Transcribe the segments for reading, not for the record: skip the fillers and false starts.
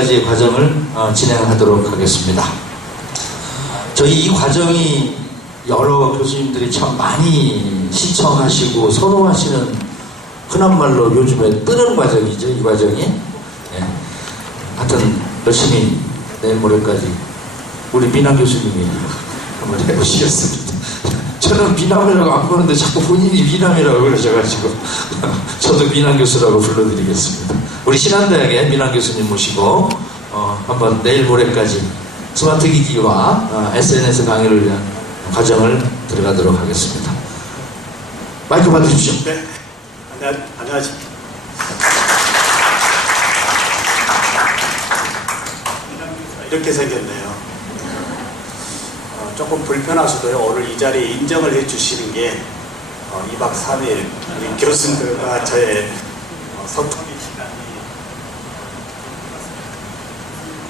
가지 과정을 진행하도록 하겠습니다. 저희 이 과정이 여러 교수님들이 참 많이 시청하시고 선호하시는 흔한 말로 요즘에 뜨는 과정이죠. 이 과정이. 네. 하여튼 열심히 내일 모레까지 우리 미남 교수님이 한번 해보시겠습니다. 저는 미남이라고 안 부르는데 자꾸 본인이 미남이라고 그러셔가지고 저도 미남 교수라고 불러드리겠습니다. 우리 신한대학의 미남 교수님 모시고 한번 내일 모레까지 스마트 기기와 SNS 강의를 위한 과정을 들어가도록 하겠습니다. 마이크 받으십시오. 네. 안녕하십니까. 이렇게 생겼네요. 조금 불편하셔도요. 오늘 이 자리에 인정을 해주시는 게 2박 3일 우리 교수님들과 저의 소통의 시간이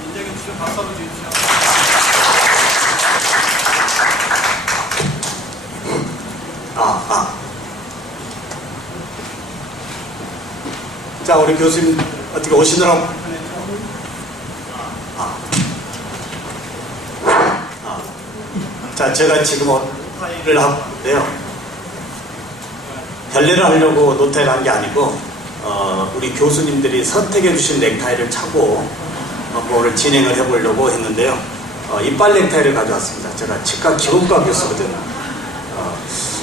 인정해 주시면 박수 한번 주십시오. 자, 우리 교수님 어떻게 오시느라고 자, 제가 지금 노타이를 하고 있는데요. 별일을 하려고 노타이를 한 게 아니고 우리 교수님들이 선택해 주신 넥타이를 차고 오늘 진행을 해보려고 했는데요. 이빨 넥타이를 가져왔습니다. 제가 치과 기본과 교수거든요.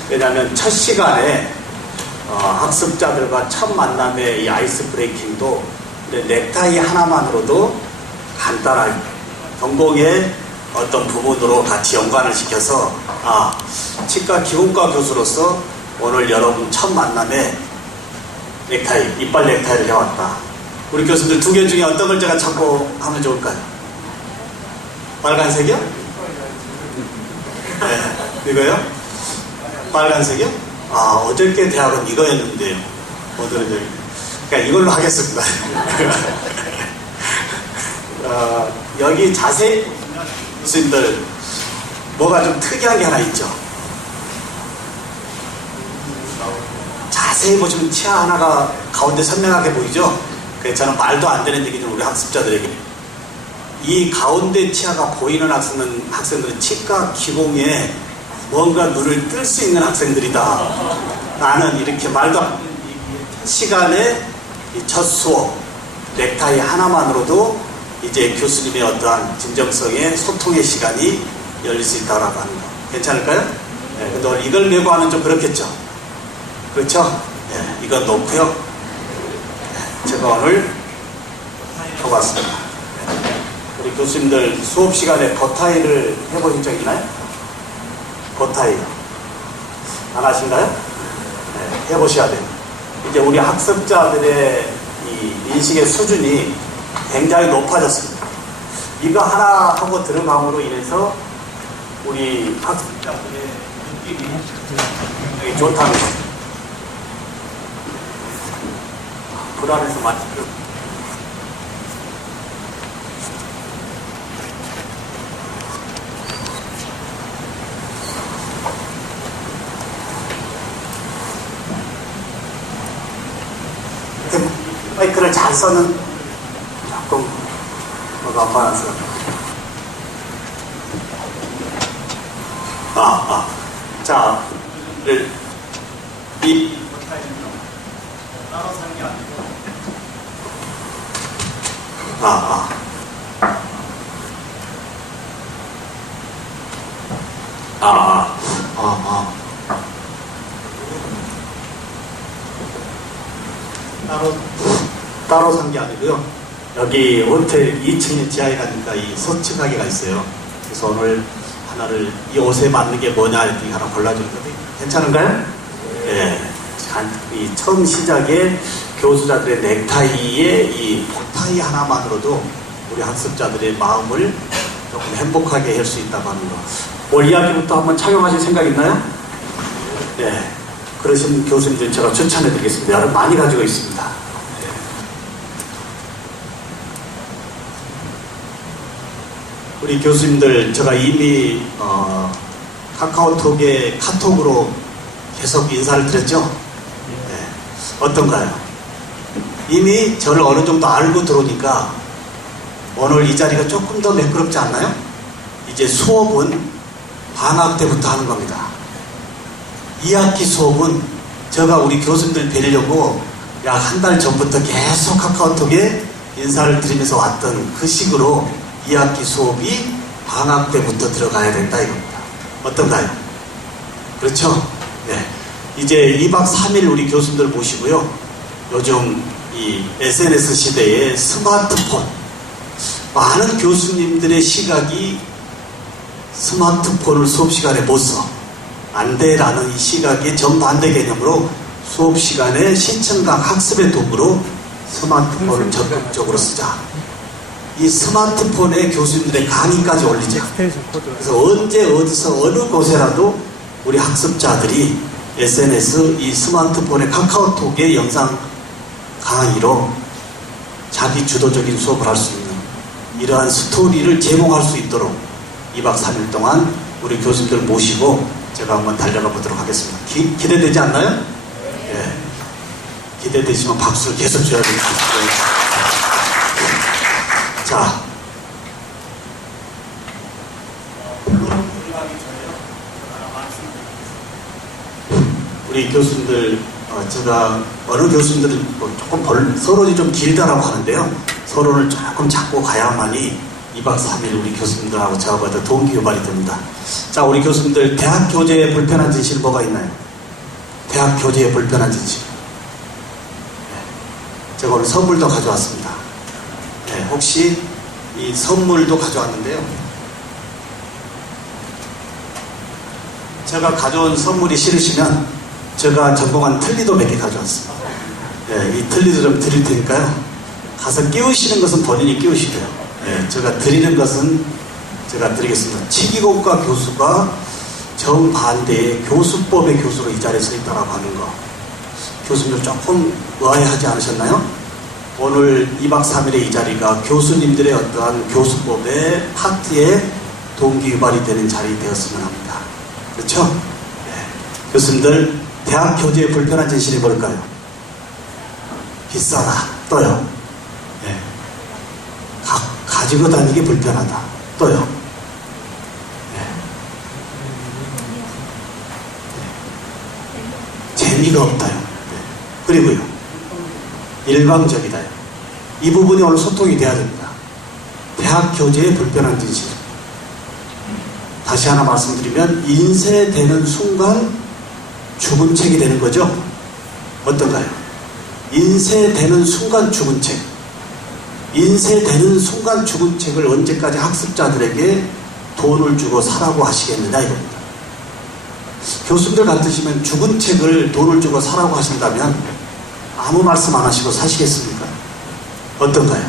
왜냐하면 첫 시간에 학습자들과 첫 만남의 이 아이스 브레이킹도 넥타이 하나만으로도 간단하게 전공의 어떤 부분으로 같이 연관을 시켜서 치과 기본과 교수로서 오늘 여러분 첫 만남에 넥타이, 이빨 넥타이를 해왔다. 우리 교수들 두 개 중에 어떤 걸 제가 찾고 하면 좋을까요? 빨간색이요? 네, 이거요? 빨간색이요? 어저께 대학은 이거였는데요. 오늘은 그러니까 이걸로 하겠습니다. 여기 자세히 교수님들 뭐가 좀 특이한 게 하나 있죠. 자세히 보시면 치아 하나가 가운데 선명하게 보이죠. 그래서 저는 말도 안 되는 얘기죠. 우리 학습자들에게 이 가운데 치아가 보이는 학생들은 치과 기공에 뭔가 눈을 뜰 수 있는 학생들이다. 나는 이렇게 말도 안 되는 시간에 첫 수업 넥타이 하나만으로도 이제 교수님의 어떠한 진정성의 소통의 시간이 열릴 수 있다라고 하는 거 괜찮을까요? 네, 근데 오늘 이걸 메고 하면 좀 그렇겠죠? 그렇죠? 네, 이건 놓고요. 네, 제가 오늘 하고 왔습니다. 네, 우리 교수님들 수업 시간에 버타이를 해보신 적 있나요? 버타이 안 하신가요? 네, 해보셔야 돼요. 이제 우리 학습자들의 이 인식의 수준이 굉장히 높아졌습니다. 이거 하나 하고 들어감으로 인해서 우리 학습자들의 느낌이 굉장히 좋다는 거죠. 불안해서 마치고 마이크를 잘 써는 조금 뭐가 안 맞아서 자, 이 따로 사는 게 아니고 따로 산 게 아니고요. 여기 호텔 2층에 지하에 가니까 이 서치 가게가 있어요. 그래서 오늘 하나를 이 옷에 맞는 게 뭐냐 이렇게 하나 골라줬거든요. 괜찮은가요? 네. 이 처음 시작에 교수자들의 넥타이에 이 포타이 하나만으로도 우리 학습자들의 마음을 조금 행복하게 할 수 있다고 하는 거. 올 이야기부터 한번 착용하실 생각 있나요? 네. 그러신 교수님들 제가 추천해 드리겠습니다. 여러분 많이 가지고 있습니다. 우리 교수님들 제가 이미 카카오톡에 카톡으로 계속 인사를 드렸죠? 네. 어떤가요? 이미 저를 어느 정도 알고 들어오니까 오늘 이 자리가 조금 더 매끄럽지 않나요? 이제 수업은 방학 때부터 하는 겁니다. 2학기 수업은 제가 우리 교수님들 뵈려고 약 한 달 전부터 계속 카카오톡에 인사를 드리면서 왔던 그 식으로 2학기 수업이 방학 때부터 들어가야 된다 이겁니다. 어떤가요? 그렇죠? 네. 이제 2박 3일 우리 교수님들 모시고요. 요즘 이 SNS 시대에 스마트폰, 많은 교수님들의 시각이 스마트폰을 수업 시간에 못 써. 안 돼라는 이 시각의 정반대 개념으로 수업 시간에 신청각 학습의 도구로 스마트폰을 적극적으로 쓰자. 이 스마트폰에 교수님들의 강의까지 올리자. 그래서 언제 어디서 어느 곳에라도 우리 학습자들이 SNS, 이 스마트폰의 카카오톡의 영상 강의로 자기 주도적인 수업을 할 수 있는 이러한 스토리를 제공할 수 있도록 2박 3일 동안 우리 교수님들 모시고 제가 한번 달려가 보도록 하겠습니다. 기대되지 않나요? 예. 기대되시면 박수를 계속 줘야 됩니다. 자. 우리 교수님들, 제가 어느 교수님들은 조금 서론이 좀 길다라고 하는데요. 서론을 조금 잡고 가야만이 2박 3일 우리 교수님들하고 제가 봐도 동기유발이 됩니다. 자, 우리 교수님들 대학 교재에 불편한 진실 뭐가 있나요? 대학 교재에 불편한 진실. 제가 오늘 선물도 가져왔습니다. 네, 혹시 이 선물도 가져왔는데요. 제가 가져온 선물이 싫으시면 제가 전공한 틀니도 몇 개 가져왔습니다. 네, 이 틀니도 좀 드릴 테니까요. 가서 끼우시는 것은 본인이 끼우시고요. 네, 제가 드리는 것은 제가 드리겠습니다. 치기공과 교수가 정반대의 교수법의 교수로 이 자리에 서 있다라고 하는 거. 교수님들 조금 의아해하지 않으셨나요? 오늘 2박 3일의 이 자리가 교수님들의 어떠한 교수법의 파트에 동기유발이 되는 자리 되었으면 합니다. 그렇죠? 네. 교수님들 대학 교재에 불편한 진실이 뭘까요? 비싸다. 또요. 네. 가지고 다니기 불편하다. 또요. 네. 네. 재미가 없다요. 네. 그리고요. 일방적이다요. 이 부분이 오늘 소통이 돼야 됩니다. 대학 교재에 불편한 진실. 다시 하나 말씀드리면 인쇄되는 순간 죽은 책이 되는 거죠. 어떤가요? 인쇄되는 순간 죽은 책. 인쇄되는 순간 죽은 책을 언제까지 학습자들에게 돈을 주고 사라고 하시겠느냐 이겁니다. 교수님들 같으시면 죽은 책을 돈을 주고 사라고 하신다면 아무 말씀 안 하시고 사시겠습니까? 어떤가요?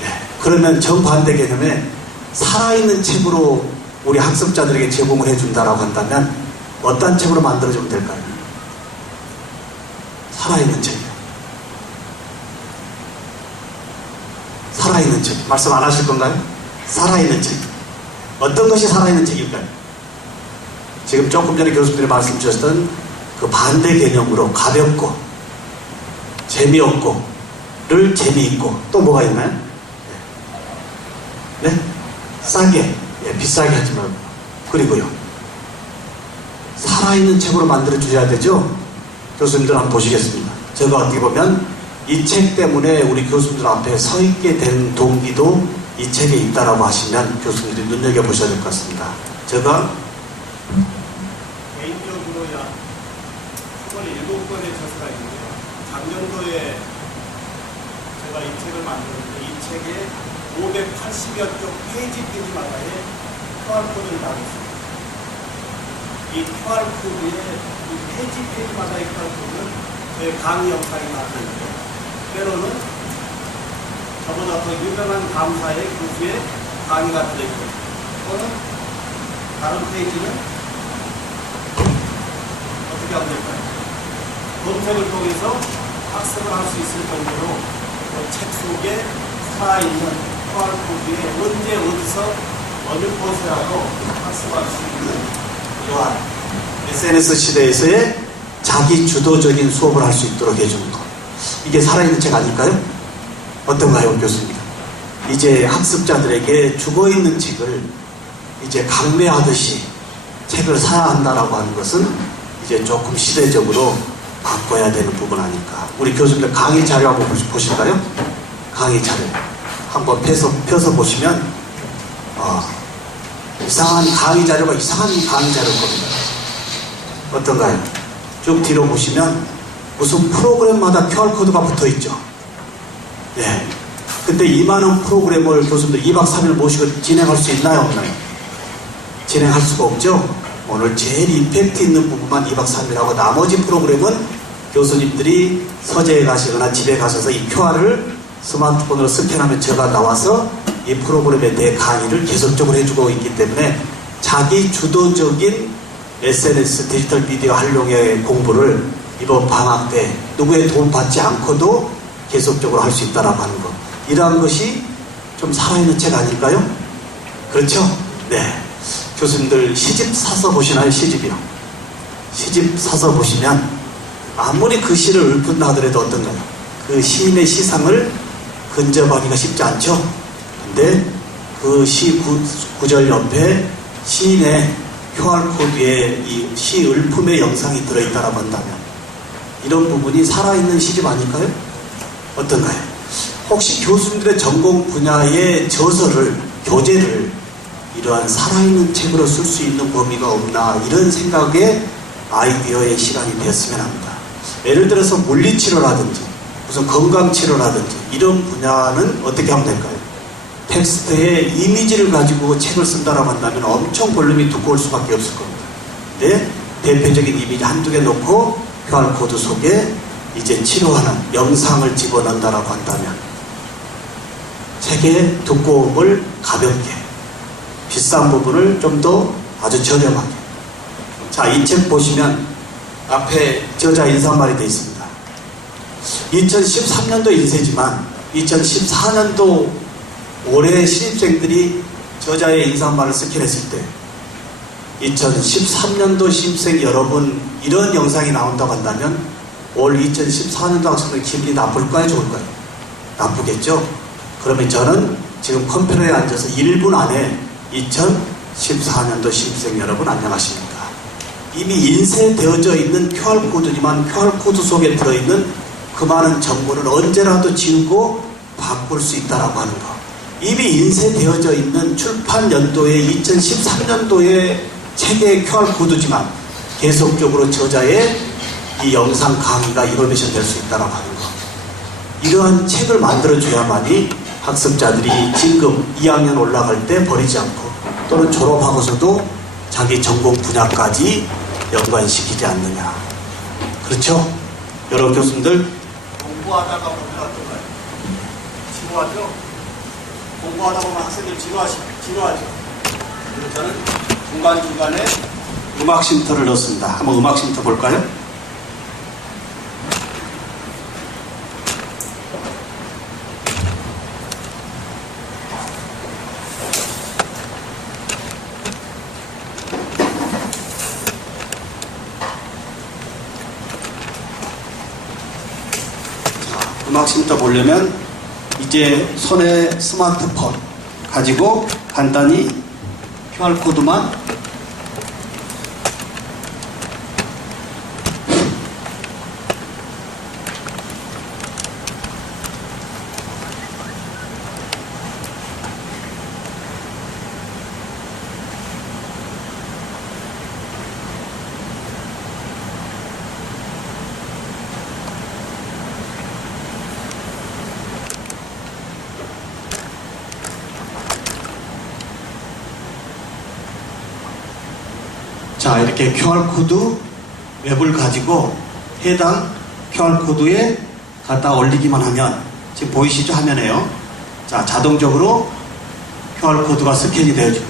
네. 그러면 정반대 개념에 살아있는 책으로 우리 학습자들에게 제공을 해준다라고 한다면 어떤 책으로 만들어주면 될까요? 살아있는 책이요. 살아있는 책. 말씀 안 하실 건가요? 살아있는 책. 어떤 것이 살아있는 책일까요? 지금 조금 전에 교수님들이 말씀 주셨던 그 반대 개념으로 가볍고 재미없고를 재미있고 또 뭐가 있나요? 네? 싸게, 비싸게 하지 말고. 그리고요. 살아있는 책으로 만들어 주셔야 되죠? 교수님들 한번 보시겠습니다. 제가 어떻게 보면 이 책 때문에 우리 교수님들 앞에 서 있게 된 동기도 이 책에 있다라고 하시면 교수님들이 눈여겨보셔야 될 것 같습니다. 제가 개인적으로야 27권의 저서가 있는데요. 작년도에 제가 이 책을 만들었는데 이 책에 580여 쪽 페이지마다의 QR코드를 달았습니다. 이 QR코드에 이 페이지마다의 QR코드는 제 강의 영상이 나타있고요. 때로는 저보다 더 유명한 강사의 교수의 강의가 들어있고 또는 다른 페이지는 어떻게 하면 될까요? 검색을 통해서 학습을 할 수 있을 정도로 그 책 속에 살아있는 QR코드에 언제 어디서 어느 곳이라도 학습할 수 있는 이러한 SNS 시대에서의 자기 주도적인 수업을 할 수 있도록 해주는 것. 이게 살아있는 책 아닐까요? 어떤가요, 교수님? 이제 학습자들에게 죽어있는 책을 이제 강매하듯이 책을 사야 한다라고 하는 것은 이제 조금 시대적으로 바꿔야 되는 부분 아닐까. 우리 교수님들 강의 자료 한번 보실까요? 강의 자료 한번 펴서 보시면 이상한 강의 자료가 이상한 강의 자료일 겁니다. 어떤가요? 쭉 뒤로 보시면 무슨 프로그램마다 QR코드가 붙어있죠. 예. 근데 이 많은 프로그램을 교수님들 2박 3일 모시고 진행할 수 있나요? 없나요? 진행할 수가 없죠. 오늘 제일 임팩트 있는 부분만 2박 3일 하고 나머지 프로그램은 교수님들이 서재에 가시거나 집에 가셔서 이 QR을 스마트폰으로 스캔하면 제가 나와서 이 프로그램에 대해 강의를 계속적으로 해주고 있기 때문에 자기 주도적인 SNS 디지털 미디어 활용의 공부를 이번 방학 때 누구의 도움 받지 않고도 계속적으로 할 수 있다라고 하는 것. 이러한 것이 좀 살아있는 책 아닐까요? 그렇죠? 네. 교수님들 시집 사서 보시나요? 시집이요. 시집 사서 보시면 아무리 그 시를 읊은다 하더라도 어떤가요? 그 시인의 시상을 근접하기가 쉽지 않죠? 근데 그 시 구절 옆에 시인의 QR코드에 이 시 읊음의 영상이 들어있다라고 한다면 이런 부분이 살아있는 시집 아닐까요? 어떤가요? 혹시 교수님들의 전공 분야의 저서를, 교재를 이러한 살아있는 책으로 쓸 수 있는 범위가 없나 이런 생각에 아이디어의 시간이 되었으면 합니다. 예를 들어서 물리치료라든지 무슨 건강치료라든지 이런 분야는 어떻게 하면 될까요? 텍스트에 이미지를 가지고 책을 쓴다라고 한다면 엄청 볼륨이 두꺼울 수밖에 없을 겁니다. 근데 대표적인 이미지 한두 개 놓고 QR코드 속에 이제 치료하는 영상을 집어넣는다라고 한다면 책의 두꺼움을 가볍게 비싼 부분을 좀 더 아주 저렴하게. 자, 이 책 보시면 앞에 저자 인사말이 되어 있습니다. 2013년도 인쇄지만 2014년도 올해 신입생들이 저자의 인사말을 스캔했을 때 2013년도 신입생 여러분 이런 영상이 나온다고 한다면 올 2014년도 학생들 기분이 나쁠까요? 좋을까요? 나쁘겠죠? 그러면 저는 지금 컴퓨터에 앉아서 1분 안에 2014년도 신입생 여러분 안녕하십니까? 이미 인쇄되어져 있는 QR코드지만 QR코드 속에 들어있는 그 많은 정보를 언제라도 지우고 바꿀 수 있다라고 하는 거. 이미 인쇄되어져 있는 출판 연도의 2013년도의 책의 QR코드지만 계속적으로 저자의 이 영상 강의가 이노베이션 될 수 있다라고 하는 거. 이러한 책을 만들어줘야만이 학습자들이 지금 2학년 올라갈 때 버리지 않고 또는 졸업하고서도 자기 전공 분야까지 연관시키지 않느냐. 그렇죠? 여러 교수님들 공부하다가 보면 어떨까요? 지루하죠? 공부하다 보면 학생들 지루하죠? 그래서 저는 중간중간에 음악 쉼터를 넣습니다. 한번 음악 쉼터 볼까요? 음악 쉼터 보려면 이제 손에 스마트폰 가지고 간단히 QR코드만 자, 이렇게 QR코드 웹을 가지고 해당 QR코드에 갖다 올리기만 하면 지금 보이시죠? 화면에요. 자, 자동적으로 QR코드가 스캔이 되어져.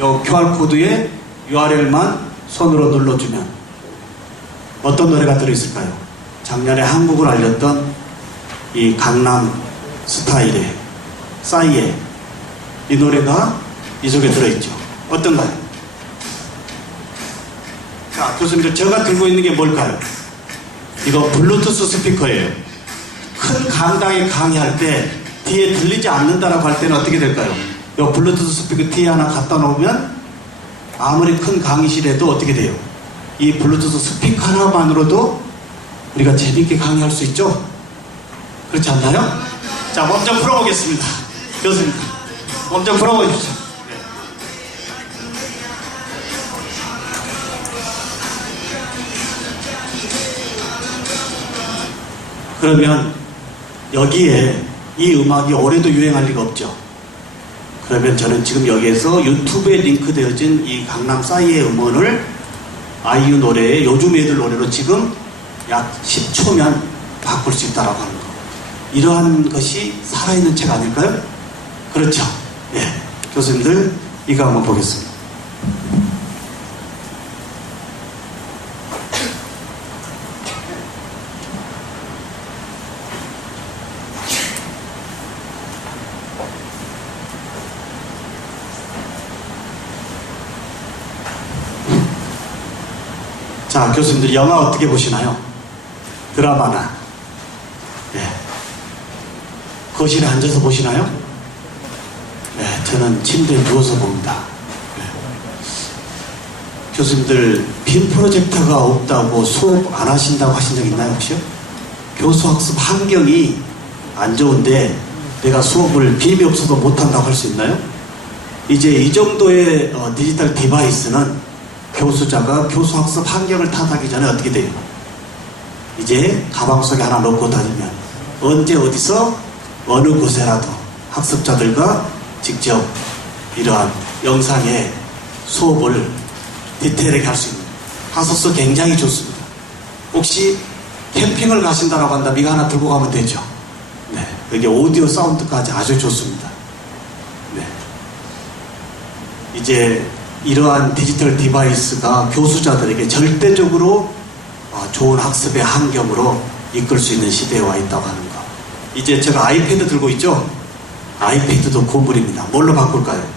요 QR코드에 URL만 손으로 눌러주면 어떤 노래가 들어있을까요? 작년에 한국을 알렸던 이 강남 스타일의 싸이의 이 노래가 이 속에 들어있죠. 어떤가요? 자, 교수님들 제가 들고 있는 게 뭘까요? 이거 블루투스 스피커예요. 큰 강당에 강의할 때 뒤에 들리지 않는다라고 할 때는 어떻게 될까요? 요 블루투스 스피커 뒤에 하나 갖다 놓으면 아무리 큰 강의실에도 어떻게 돼요? 이 블루투스 스피커 하나만으로도 우리가 재밌게 강의할 수 있죠? 그렇지 않나요? 자, 먼저 풀어보겠습니다. 교수님, 먼저 풀어보십시오. 네. 그러면 여기에 이 음악이 올해도 유행할 리가 없죠. 그러면 저는 지금 여기에서 유튜브에 링크되어진 이 강남 싸이의 음원을 아이유 노래에 요즘 애들 노래로 지금 약 10초면 바꿀 수 있다라고 하는 거. 이러한 것이 살아있는 책 아닐까요? 그렇죠. 예. 교수님들, 이거 한번 보겠습니다. 자, 교수님들 영화 어떻게 보시나요? 드라마나. 네. 거실에 앉아서 보시나요? 네, 저는 침대에 누워서 봅니다. 네. 교수님들 빔 프로젝터가 없다고 수업 안 하신다고 하신 적 있나요, 혹시요? 교수학습 환경이 안 좋은데 내가 수업을 빔이 없어도 못한다고 할 수 있나요? 이제 이 정도의 디지털 디바이스는 교수자가 교수학습 환경을 탓하기 전에 어떻게 돼요? 이제 가방 속에 하나 넣고 다니면 언제 어디서 어느 곳에라도 학습자들과 직접 이러한 영상의 수업을 디테일하게 할 수 있는 하소서 굉장히 좋습니다. 혹시 캠핑을 가신다라고 한다면 이거 하나 들고 가면 되죠. 네, 여기 오디오 사운드까지 아주 좋습니다. 네, 이제 이러한 디지털 디바이스가 교수자들에게 절대적으로 좋은 학습의 환경으로 이끌 수 있는 시대에 와 있다고 하는 거. 이제 제가 아이패드 들고 있죠? 아이패드도 고물입니다. 뭘로 바꿀까요?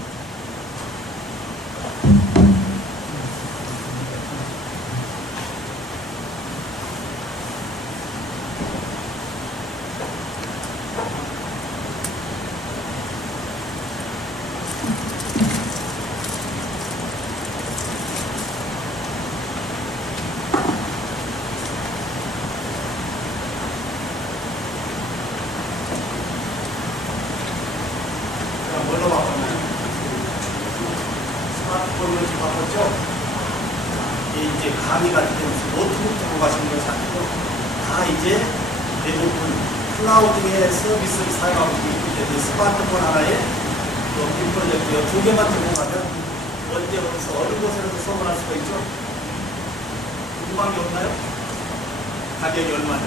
뭘로 바꿨나요? 스마트폰으로 지금 바꿨죠? 이제 강의가 되면서 노트북 들고 가시는 것이 아니고 다 이제 대부분 클라우드의 서비스를 사용하고 있기 때문에 스마트폰 하나에 빔 프로젝터 두 개만 들고 가면 언제 어디서 어느 곳에서도 수업을 할 수가 있죠? 궁금한 게 없나요? 가격이 얼마나?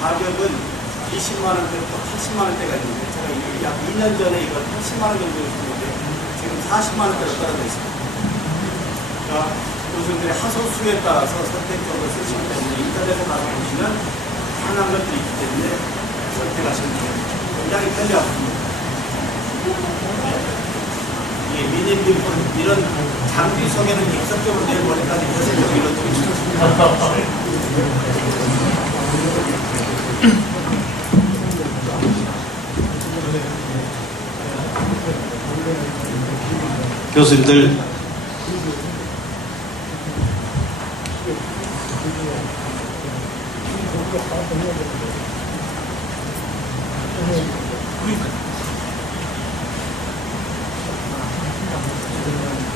가격은 20만원대부터 80만원대가 있는데 제가 약 2년 전에 이걸 80만원 정도 줬는데 지금 40만원대로 떨어져 있습니다. 그러니까 교수님들의 하소수에 따라서 선택적으로 쓰시기 때문에 인터넷에 가서 보시면 다양한 것들이 있기 때문에 선택하시면 됩니다. 굉장히 편리합니다. 이게 미니 빔 이런 장비 속에는 직접적으로 내일 모레까지 계속 이런 쪽이 있습니다. 교수님들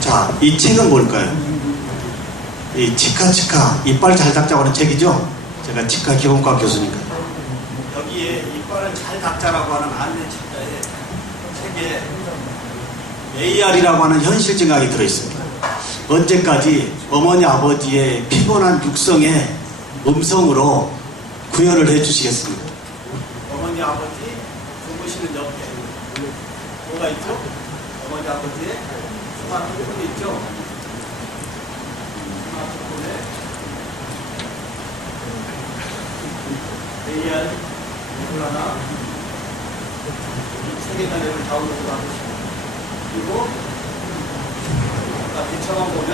자, 이 책은 뭘까요? 이 치카치카 이빨 잘 닦자고 하는 책이죠? 제가 치과 기본과 교수니까 여기에 이빨을 잘 닦자라고 하는 안내 책에 AR이라고 하는 현실 증강이 들어있습니다. 언제까지 어머니 아버지의 피곤한 육성에 음성으로 구현을 해주시겠습니까? 어머니 아버지 주무시는 옆에 뭐가 있죠? 어머니 아버지의 스마트폰이 있죠? 스마트폰에 AR 이걸 하나 이 책의 자료를 다운로드 하시고 그리고 아까 비춰만 보면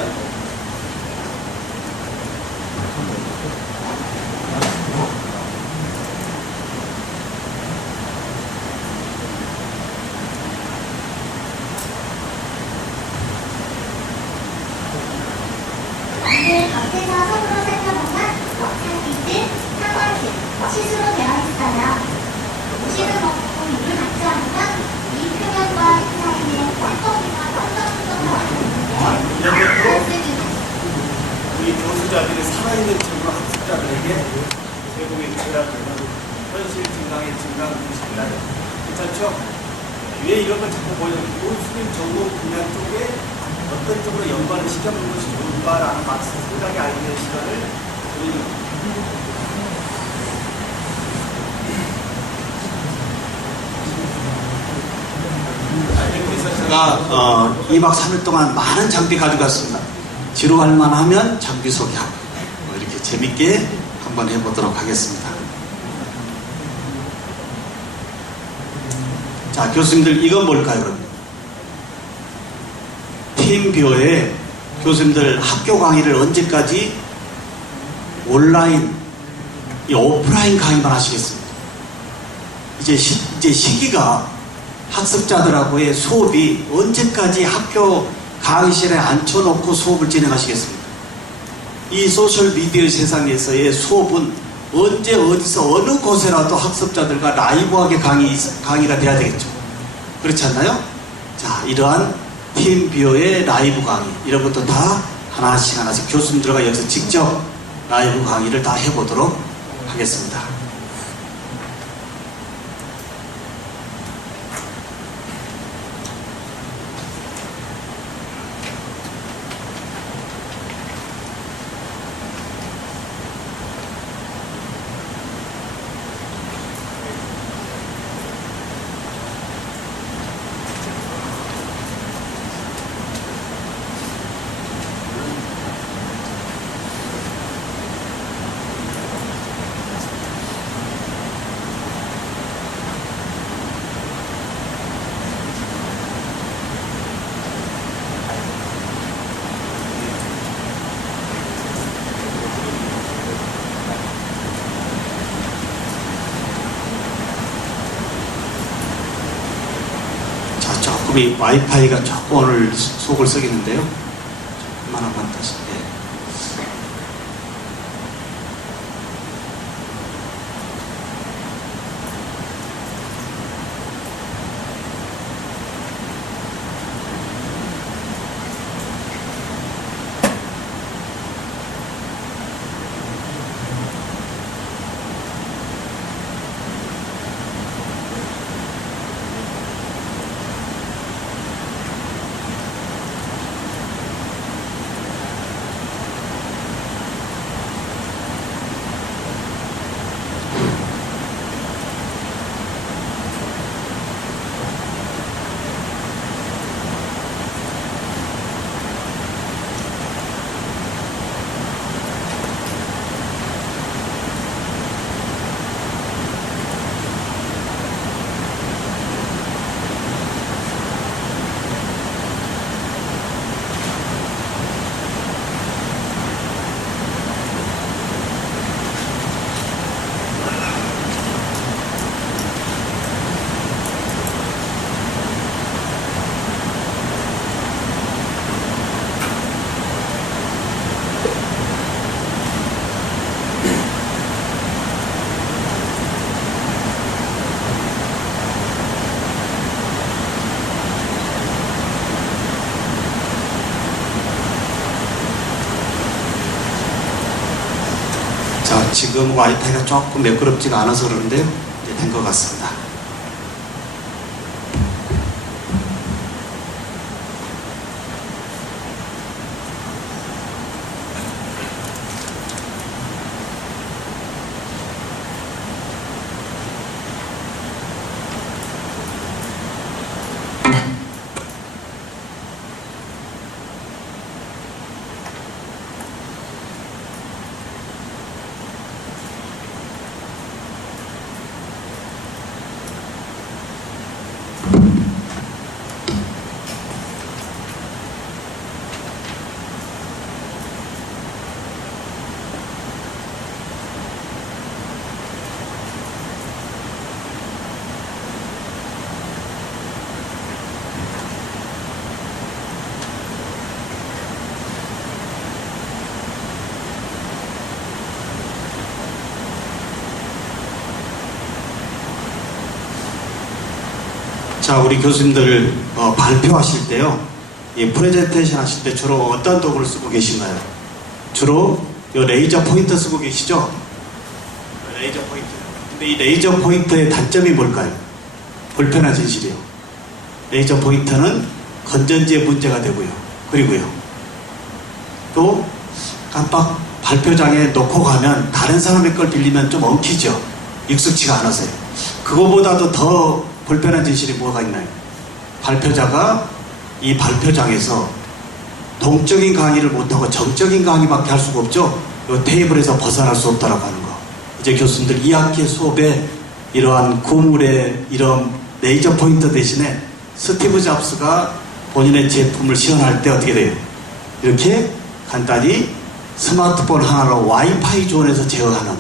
우리 교수자들이 살아있는 친구 학습자들에게 제공이 돼야 되는 현실 증강의 증강 의식이라 괜찮죠? 왜 이런 걸 자꾸 보여요? 교수님 전공 분야 쪽에 어떤 쪽으로 연관을 시켜보는 것이 좋을까라는 생각이 알게 되는 시간을 드리는 겁니다. 제가 2박 3일 동안 많은 장비 가져갔습니다. 지루할 만하면 장비 소개하고 이렇게 재밌게 한번 해보도록 하겠습니다. 자, 교수님들 이건 뭘까요? 그럼? 팀뷰어에 교수님들 학교 강의를 언제까지 온라인, 오프라인 강의만 하시겠습니다. 이제 시기가 학습자들하고의 수업이 언제까지 학교 강의실에 앉혀놓고 수업을 진행하시겠습니까? 이 소셜미디어 세상에서의 수업은 언제 어디서 어느 곳에라도 학습자들과 라이브하게 강의가 돼야 되겠죠. 그렇지 않나요? 자, 이러한 팀뷰어의 라이브 강의 이런 것도 다 하나씩 교수님들과 여기서 직접 라이브 강의를 다 해보도록 하겠습니다. 조금 와이파이가 조금 오늘 속을 썩이는데요. 조금만 다시. 지금 와이파이가 조금 매끄럽지가 않아서 그러는데요. 이제 된 것 같습니다. 자, 우리 교수님들 발표하실 때요, 이 프레젠테이션 하실 때 주로 어떤 도구를 쓰고 계신가요? 주로 이 레이저 포인터 쓰고 계시죠? 레이저 포인터. 근데 이 레이저 포인터의 단점이 뭘까요? 불편한 진실이요. 레이저 포인터는 건전지에 문제가 되고요. 그리고요, 또 깜빡 발표장에 놓고 가면 다른 사람의 걸 빌리면 좀 엉키죠. 익숙치가 않아서요. 그거보다도 더 불편한 진실이 뭐가 있나요? 발표자가 이 발표장에서 동적인 강의를 못하고 정적인 강의밖에 할 수가 없죠. 이 테이블에서 벗어날 수 없다라고 하는 거. 이제 교수님들 2학기 수업에 이러한 구물의 이런 레이저 포인터 대신에 스티브 잡스가 본인의 제품을 시연할 때 어떻게 돼요? 이렇게 간단히 스마트폰 하나로 와이파이 존에서 제어하는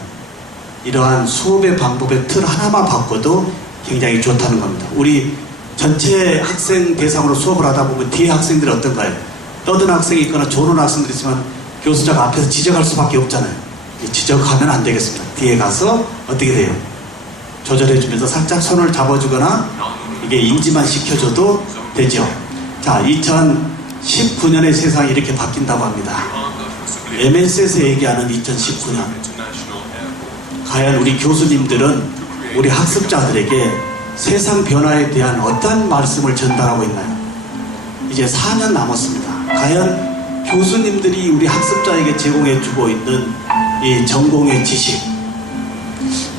이러한 수업의 방법의 틀 하나만 바꿔도 굉장히 좋다는 겁니다. 우리 전체 학생 대상으로 수업을 하다 보면 뒤에 학생들이 어떤가요? 떠든 학생이 있거나 조는 학생들이 있으면 교수자가 앞에서 지적할 수밖에 없잖아요. 지적하면 안 되겠습니다. 뒤에 가서 어떻게 돼요? 조절해주면서 살짝 손을 잡아주거나 이게 인지만 시켜줘도 되죠. 자, 2019년의 세상이 이렇게 바뀐다고 합니다. MS에서 얘기하는 2019년. 과연 우리 교수님들은 우리 학습자들에게 세상 변화에 대한 어떤 말씀을 전달하고 있나요? 이제 4년 남았습니다. 과연 교수님들이 우리 학습자에게 제공해주고 있는 이 전공의 지식,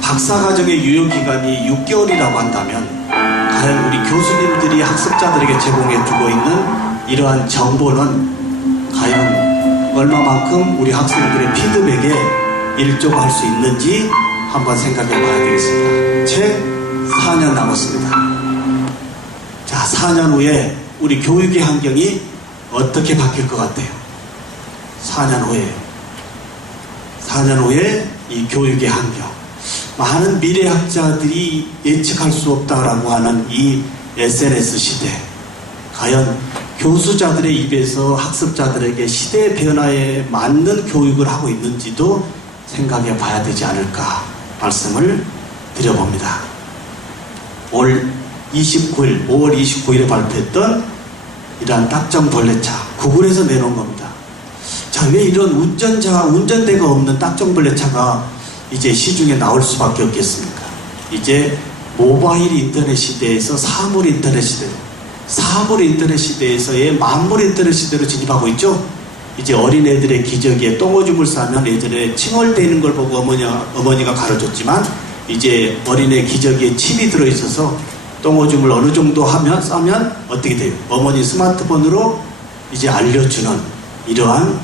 박사과정의 유효기간이 6개월이라고 한다면 과연 우리 교수님들이 학습자들에게 제공해주고 있는 이러한 정보는 과연 얼마만큼 우리 학생들의 피드백에 일조할 수 있는지 한번 생각해 봐야 되겠습니다. 채 4년 남았습니다. 자, 4년 후에 우리 교육의 환경이 어떻게 바뀔 것 같아요? 4년 후에 이 교육의 환경, 많은 미래학자들이 예측할 수 없다라고 하는 이 SNS 시대, 과연 교수자들의 입에서 학습자들에게 시대 변화에 맞는 교육을 하고 있는지도 생각해 봐야 되지 않을까 말씀을 드려봅니다. 올 29일, 5월 29일에 발표했던 이러한 딱정벌레차, 구글에서 내놓은 겁니다. 자, 왜 이런 운전대가 없는 딱정벌레차가 이제 시중에 나올 수밖에 없겠습니까? 이제 모바일 인터넷 시대에서 사물 인터넷 시대로, 사물 인터넷 시대에서의 만물 인터넷 시대로 진입하고 있죠? 이제 어린애들의 기저귀에 똥오줌을 싸면 예전에 칭얼대는 걸 보고 어머니가 가르쳤지만 이제 어린애 기저귀에 칩이 들어있어서 똥오줌을 어느 정도 싸면 어떻게 돼요? 어머니 스마트폰으로 이제 알려주는 이러한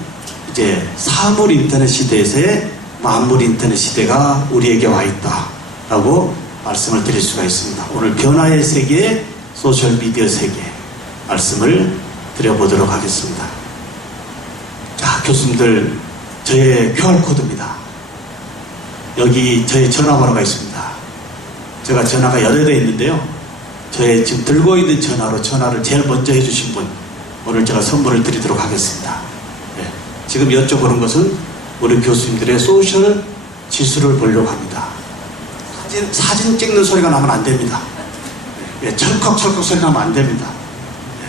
이제 사물 인터넷 시대에서의 만물 인터넷 시대가 우리에게 와 있다라고 말씀을 드릴 수가 있습니다. 오늘 변화의 세계, 소셜미디어 세계 말씀을 드려보도록 하겠습니다. 자, 교수님들, 저의 QR코드입니다. 여기 저의 전화번호가 있습니다. 제가 전화가 여러 대 있는데요. 저의 지금 들고 있는 전화를 제일 먼저 해주신 분, 오늘 제가 선물을 드리도록 하겠습니다. 네. 지금 여쭤보는 것은 우리 교수님들의 소셜 지수를 보려고 합니다. 사진 찍는 소리가 나면 안 됩니다. 네. 철컥철컥 소리 나면 안 됩니다. 네.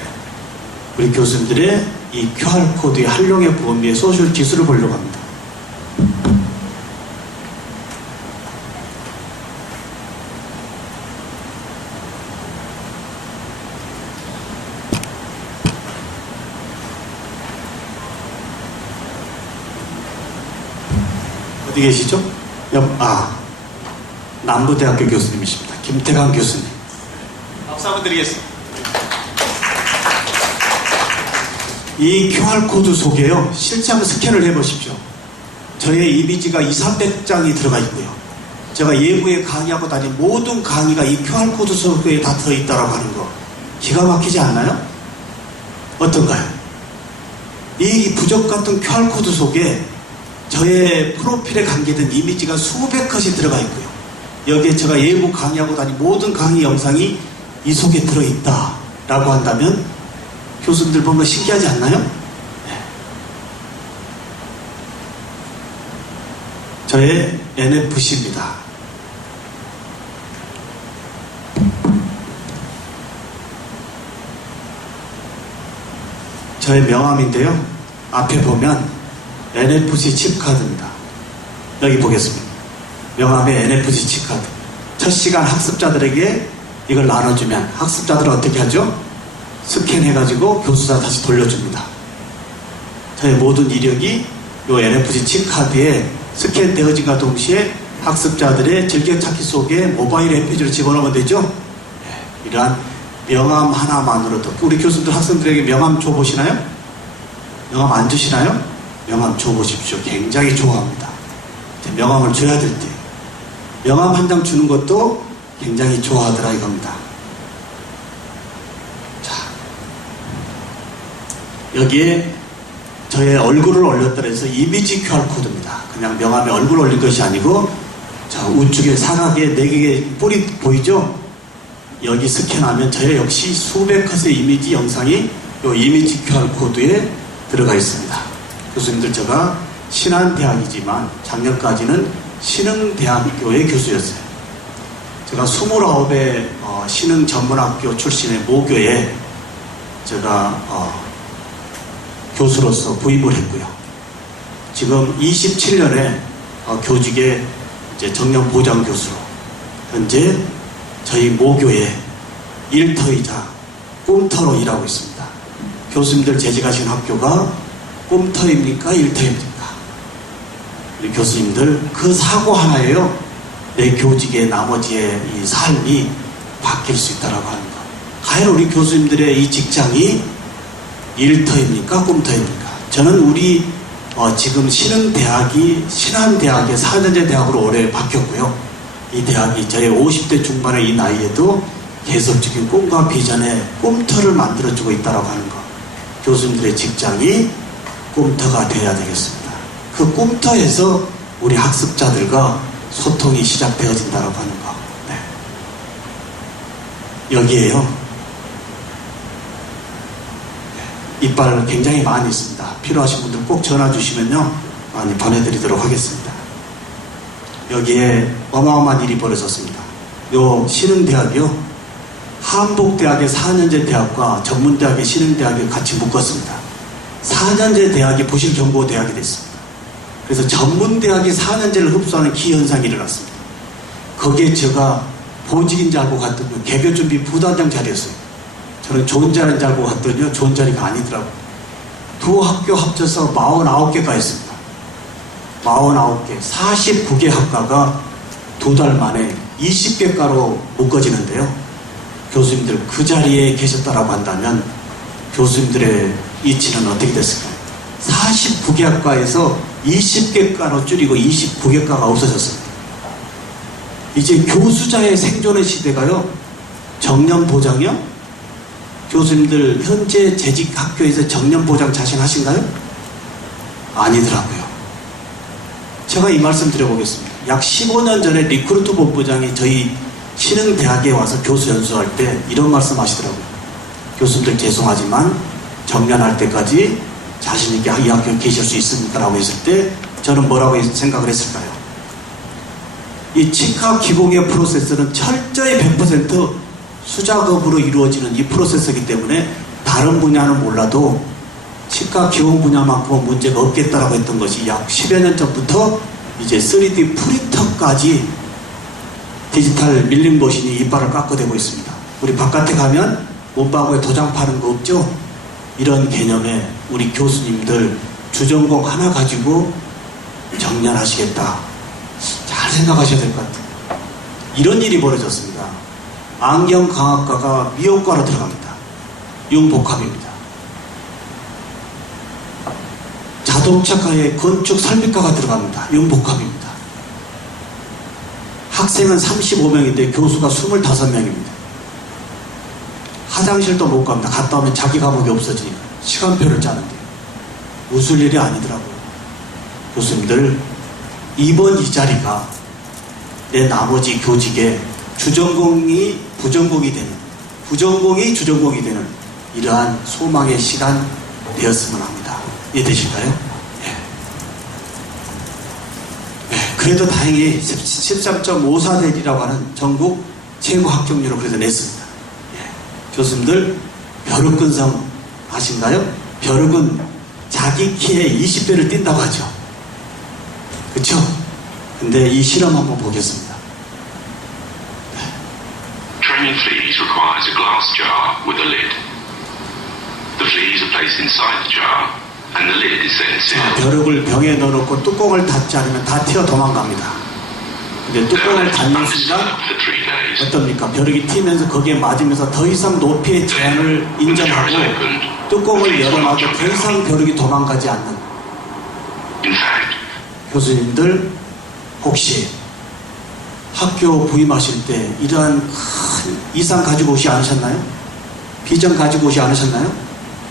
우리 교수님들의 이 QR코드의 활용의 범위의 소셜 지수를 보려고 합니다. 어디 계시죠? 남부대학교 교수님이십니다. 김태강 교수님. 박수 한번 드리겠습니다. 이 QR코드 속에요, 실제 한번 스캔을 해보십시오. 저의 이미지가 200~300장이 들어가 있고요. 제가 예부에 강의하고 다닌 모든 강의가 이 QR코드 속에 다 들어있다라고 하는 거 기가 막히지 않나요? 어떤가요? 이 부적 같은 QR코드 속에 저의 프로필에 관계된 이미지가 수백 컷이 들어가 있고요. 여기에 제가 예부 강의하고 다닌 모든 강의 영상이 이 속에 들어있다라고 한다면 교수님들 보면 신기하지 않나요? 네. 저의 NFC입니다. 저의 명함인데요. 앞에 보면 NFC 칩카드입니다. 여기 보겠습니다. 명함에 NFC 칩카드. 첫 시간 학습자들에게 이걸 나눠주면 학습자들은 어떻게 하죠? 스캔해가지고 교수사 다시 돌려줍니다. 저의 모든 이력이 이 NFC 칩카드에 스캔되어진과 동시에 학습자들의 즐겨찾기 속에 모바일 앱페이지로 집어넣으면 되죠? 네, 이러한 명함 하나만으로도 우리 교수들 학생들에게 명함 줘보시나요? 명함 안 주시나요? 명함 줘보십시오. 굉장히 좋아합니다. 명함을 줘야 될 때 명함 한 장 주는 것도 굉장히 좋아하더라 이겁니다. 자, 여기에 저의 얼굴을 올렸더라 해서 이미지 QR코드입니다. 그냥 명함에 얼굴 올린 것이 아니고 자, 우측에 사각에 4개의 뿔이 보이죠? 여기 스캔하면 저의 역시 수백 컷의 이미지 영상이 이 이미지 QR코드에 들어가 있습니다. 교수님들, 제가 신한대학이지만 작년까지는 신흥대학교의 교수였어요. 제가 29의 신흥전문학교 출신의 모교에 제가 교수로서 부임을 했고요. 지금 27년에 교직에 이제 정년 보장 교수로 현재 저희 모교의 일터이자 꿈터로 일하고 있습니다. 교수님들 재직하신 학교가 꿈터입니까? 일터입니까? 우리 교수님들 그 사고 하나예요. 내 교직의 나머지의 이 삶이 바뀔 수 있다라고 하는 것. 과연 우리 교수님들의 이 직장이 일터입니까? 꿈터입니까? 저는 우리 지금 신흥대학이 신한대학의 4년제 대학으로 올해 바뀌었고요. 이 대학이 저의 50대 중반의 이 나이에도 계속적인 꿈과 비전의 꿈터를 만들어주고 있다고 하는 것. 교수님들의 직장이 꿈터가 되어야 되겠습니다. 그 꿈터에서 우리 학습자들과 소통이 시작되어진다고 하는 것. 네. 여기에요. 네. 이빨 굉장히 많이 있습니다. 필요하신 분들 꼭 전화 주시면요, 많이 보내드리도록 하겠습니다. 여기에 어마어마한 일이 벌어졌습니다. 요 신흥대학이요, 한복대학의 4년제 대학과 전문대학의 신흥대학을 같이 묶었습니다. 4년제 대학이 부실경보대학이 됐습니다. 그래서 전문대학이 4년제를 흡수하는 기현상이 일어났습니다. 거기에 제가 보직인 줄 알고 갔더니 개교준비 부단장 자리였어요. 저는 좋은 자리인 줄 알고 갔더니 좋은 자리가 아니더라고요. 두 학교 합쳐서 49개가 있습니다. 49개, 49개 학과가 2달 만에 20개과로 묶어지는데요. 교수님들 그 자리에 계셨다라고 한다면 교수님들의 이치는 어떻게 됐을까요? 49개 학과에서 20개과로 줄이고 29개과가 없어졌습니다. 이제 교수자의 생존의 시대가요, 정년보장이요? 교수님들 현재 재직 학교에서 정년보장 자신하신가요? 아니더라고요. 제가 이 말씀 드려보겠습니다. 약 15년 전에 리크루트 본부장이 저희 신흥대학에 와서 교수 연수할 때 이런 말씀 하시더라고요. 교수님들 죄송하지만 정년할 때까지 자신있게 이 학교에 계실 수 있습니까? 라고 했을 때 저는 뭐라고 생각을 했을까요? 이 치과 기공의 프로세스는 철저히 100% 수작업으로 이루어지는 이 프로세스이기 때문에 다른 분야는 몰라도 치과 기공 분야만큼은 문제가 없겠다라고 했던 것이 약 10여 년 전부터 이제 3D 프린터까지 디지털 밀링 머신이 이빨을 깎아대고 있습니다. 우리 바깥에 가면 문방구에 도장 파는 거 없죠? 이런 개념에 우리 교수님들 주전공 하나 가지고 정년하시겠다. 잘 생각하셔야 될 것 같아요. 이런 일이 벌어졌습니다. 안경강학과가 미용과로 들어갑니다. 융복합입니다. 자동차과에 건축설비과가 들어갑니다. 융복합입니다. 학생은 35명인데 교수가 25명입니다. 화장실도 못 갑니다. 갔다 오면 자기 과목이 없어지니까 시간표를 짜는데 웃을 일이 아니더라고요. 교수님들, 이번 이 자리가 내 나머지 교직에 주전공이 부전공이 되는, 부전공이 주전공이 되는 이러한 소망의 시간 되었으면 합니다. 이해되실까요? 네. 네, 그래도 다행히 13.54대리라고 하는 전국 최고 합격률을 그래도 냈습니다. 네. 교수님들 벼룩근성 아신가요? 벼룩은 자기 키에 20배를 뛴다고 하죠. 그렇죠? 근데 이 실험 한번 보겠습니다. Training fleas requires a glass jar with a lid. The fleas are placed inside the jar and the lid is then 자, sealed. 벼룩을 병에 넣어놓고 뚜껑을 닫지 않으면 다 튀어 도망갑니다. 근데 뚜껑을 닫는 순간 For 3 days. 어떻습니까? 벼룩이 튀면서 거기에 맞으면서 더 이상 높이의 제한을 인정하고 뚜껑을 열어놔도 더 이상 벼룩이 도망가지 않는 In fact, 교수님들 혹시 학교 부임하실 때 이러한 큰 이상 가지고 오지 않으셨나요? 비전 가지고 오지 않으셨나요?